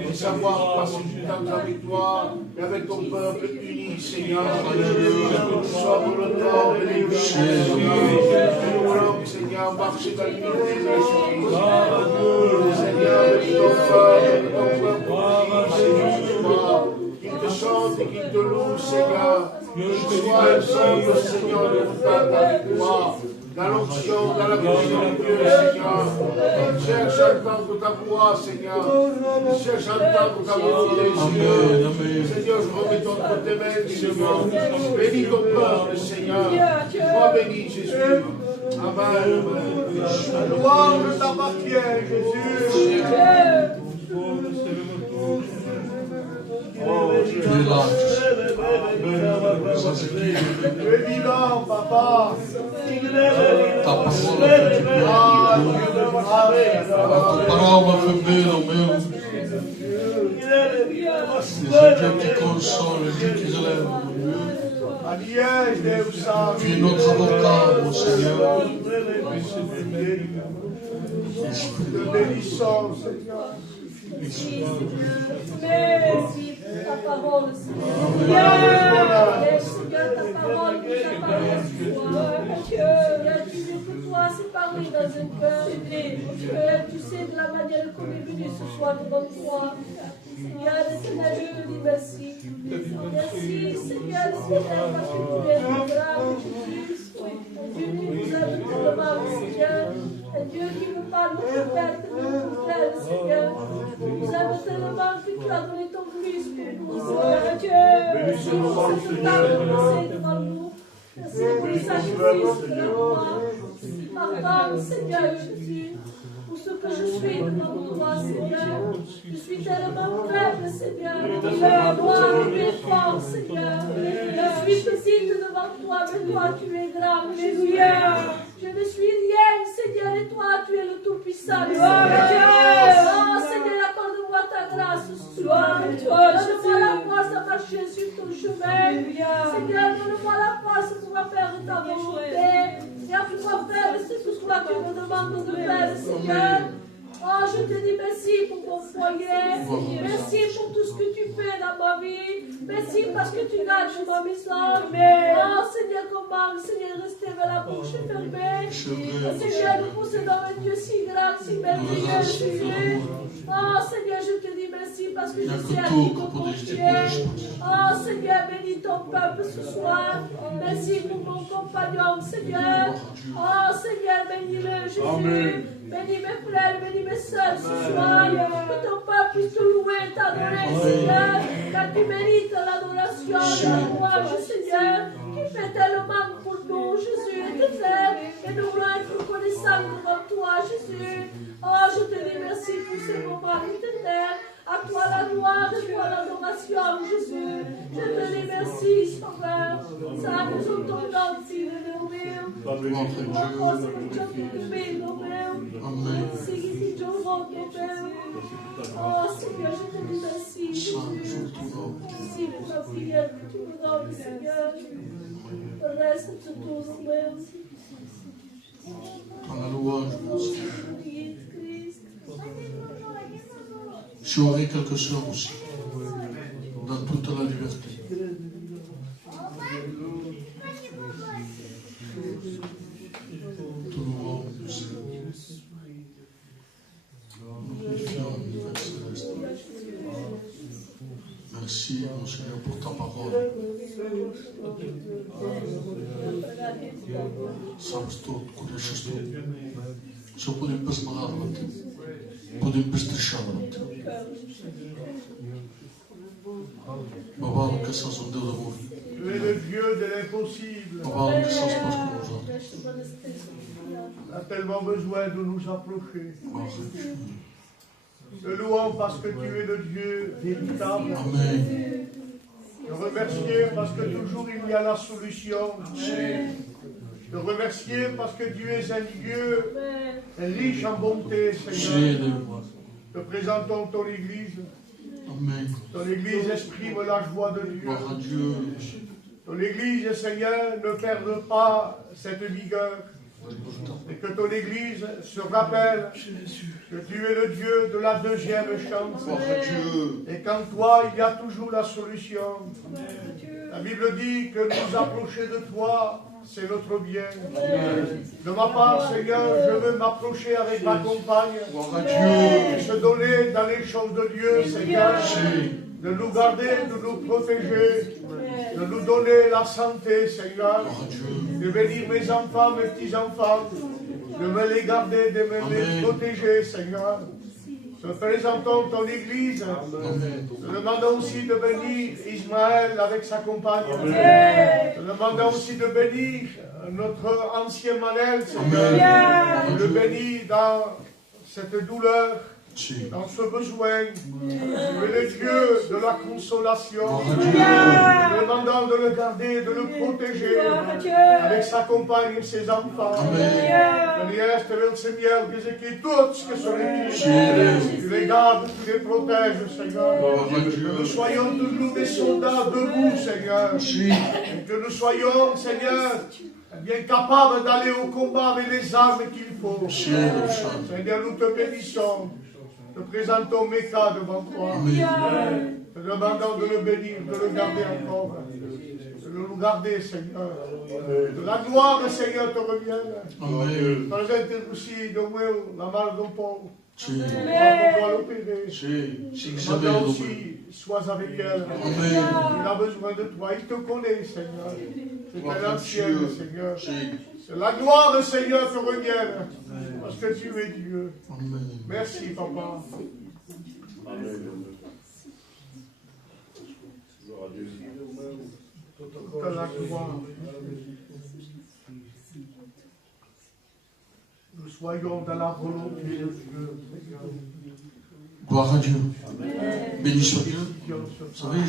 De savoir passer du temps avec toi et avec ton peuple uni, Seigneur. Que nous sommes le corps de l'Église, Seigneur. Nous voulons, Seigneur, marcher dans l'unité de l'Esprit. Seigneur, bénis ton peuple, Seigneur, qu'il te chante et qu'il te loue, Seigneur. Qu'il soit ensemble, Seigneur, de nous battre avec toi. Dans l'onction, dans la vision de Dieu, Seigneur. Cherche à entendre ta voix, Seigneur. Cherche à entendre ta volonté, Seigneur. Seigneur, je remets entre tes mains, Seigneur. Bénis ton peuple, Seigneur. Sois béni, Jésus. Amen. La louange t'appartient, Jésus. Tu es là. Tu es vivant, papa. Ta parole m'a fait belle, meu. C'est Dieu qui console, Dieu qui relève, mon Dieu. Tu es notre avocat, mon Seigneur. Te bénissons, Seigneur. Merci pour ta parole, Seigneur. Seigneur, ta parole nous apparaît sur toi. Seigneur, tu dis que toi, c'est parler dans un cœur. Seigneur, tu sais de la manière qu'on est venu ce soir devant toi. Seigneur, Seigneur, je te dis merci. Merci, Seigneur, parce que tu es grave, Jésus. Dieu qui nous aime tellement, Seigneur. Un Dieu qui veut pas nous faire que nous faire, Seigneur. Tu nous aimes tellement que tu as donné ton Christ pour nous, Seigneur. Dieu, merci pour ta pensée devant nous. Merci pour le sacrifice de la croix. Pardonne, Seigneur Jésus, pour ce que je suis devant toi, Seigneur. Je suis tellement faible, Seigneur. Moi, tu es fort, Seigneur. Je suis petite devant toi, mais toi, tu es grand. Alléluia. Je ne suis rien, Seigneur, et toi, tu es le Tout-Puissant. Oh, Seigneur, accorde-moi ta grâce ce soir. Donne-moi la force à marcher sur ton chemin. Seigneur, donne-moi la force pour faire ta volonté. Et à pouvoir faire ce que toi tu me demandes de faire, Seigneur. Oh, je te dis merci pour mon foyer. Merci pour tout ce que tu fais dans ma vie. Merci parce que tu gardes ma maison. Oh, Seigneur, comment, Seigneur, rester avec la bouche fermée. Seigneur, nous possédons un Dieu si grand, si merveilleux, Jésus. Oh, Seigneur, je te dis merci parce que je sais à qui te confier. Oh, Seigneur, bénis ton peuple ce soir. Merci pour mon compagnon, Seigneur. Oh, Seigneur, bénis-le, Jésus. Bénis mes frères, bénis mes sœurs ce soir. Que ton peuple puisse te louer, t'adorer, Seigneur. Car tu mérites l'adoration, la louange, Seigneur. Tu fais tellement pour nous, Jésus, éternel. Et nous voulons être reconnaissants devant toi, Jésus. Oh, je te dis merci pour ces moments éternels. À toi la gloire, à toi l'adoration, Jésus. Je te dis merci, Sauveur. Ça nous entendons, si de nos Oh, Seigneur, je te dis merci, Jésus. Merci pour la prière que tu me donnes, Seigneur. Reste toujours au même. Dans la louange, mon Seigneur. J'aurai quelque chose aussi, dans toute la liberté. Tout le monde, Seigneur. Nous confions, Père Céleste. Merci, mon Seigneur, pour ta parole. Sam stod, kurde ще stod. Що будемо безмагати, будемо безстрашавати. Бабалка sans son Dieu d'amour. Tu es le Dieu de l'impossible. Бабалка sans ce parce qu'on nous On a tellement besoin de nous approcher. Te louons parce que tu es le Dieu véritable. Amen. Te remercier parce que toujours il y a la solution. te remercier parce que tu es un Dieu riche en bonté, Seigneur. Te présentons ton Église. Amen. Ton Église exprime la joie de Dieu. Gloire à Dieu. Ton Église, Seigneur, ne perde pas cette vigueur. Et que ton Église se rappelle que tu es le Dieu de la deuxième chance. Gloire à Dieu. Et qu'en toi, il y a toujours la solution. La Bible dit que nous approcher de toi, c'est notre bien. De ma part, Seigneur, je veux m'approcher avec ma compagne. Gloire à Dieu. Et se donner dans les choses de Dieu, Seigneur. De nous garder, de nous protéger, de nous donner la santé, Seigneur. De bénir mes enfants, mes petits-enfants, de me les garder, de me les protéger, Seigneur. Te présentons ton Église. Te demandons aussi de bénir Ismaël avec sa compagne. Te demandons aussi de bénir notre ancien Manel, Seigneur. De le bénir dans cette douleur, dans ce besoin. Tu es le Dieu de la consolation. Te demandons de le garder, de le protéger avec sa compagne et ses enfants. Rieste del Seigneur, que c'est tous que sont les tu les gardes, tu les protèges, Seigneur. Que nous soyons toujours des soldats debout, Seigneur. Et que nous soyons, Seigneur, bien capables d'aller au combat avec les armes qu'il faut. Seigneur, nous te bénissons. Te présentons Mecca devant toi. Te demandons de le bénir, de le garder encore. De le garder, Seigneur. De la gloire, Seigneur, te revienne. Présente aussi de Will, la mère de Paul. On doit l'opérer. Demandons aussi, sois avec elle. Il a besoin de toi. Il te connaît, Seigneur. C'est un ancien, Seigneur. Que la gloire, Seigneur, te revienne. Parce que tu es Dieu. Merci, Papa. Toute la gloire. Nous soyons dans la volonté de Dieu. Gloire à Dieu. Béni soit Dieu. Vous savez,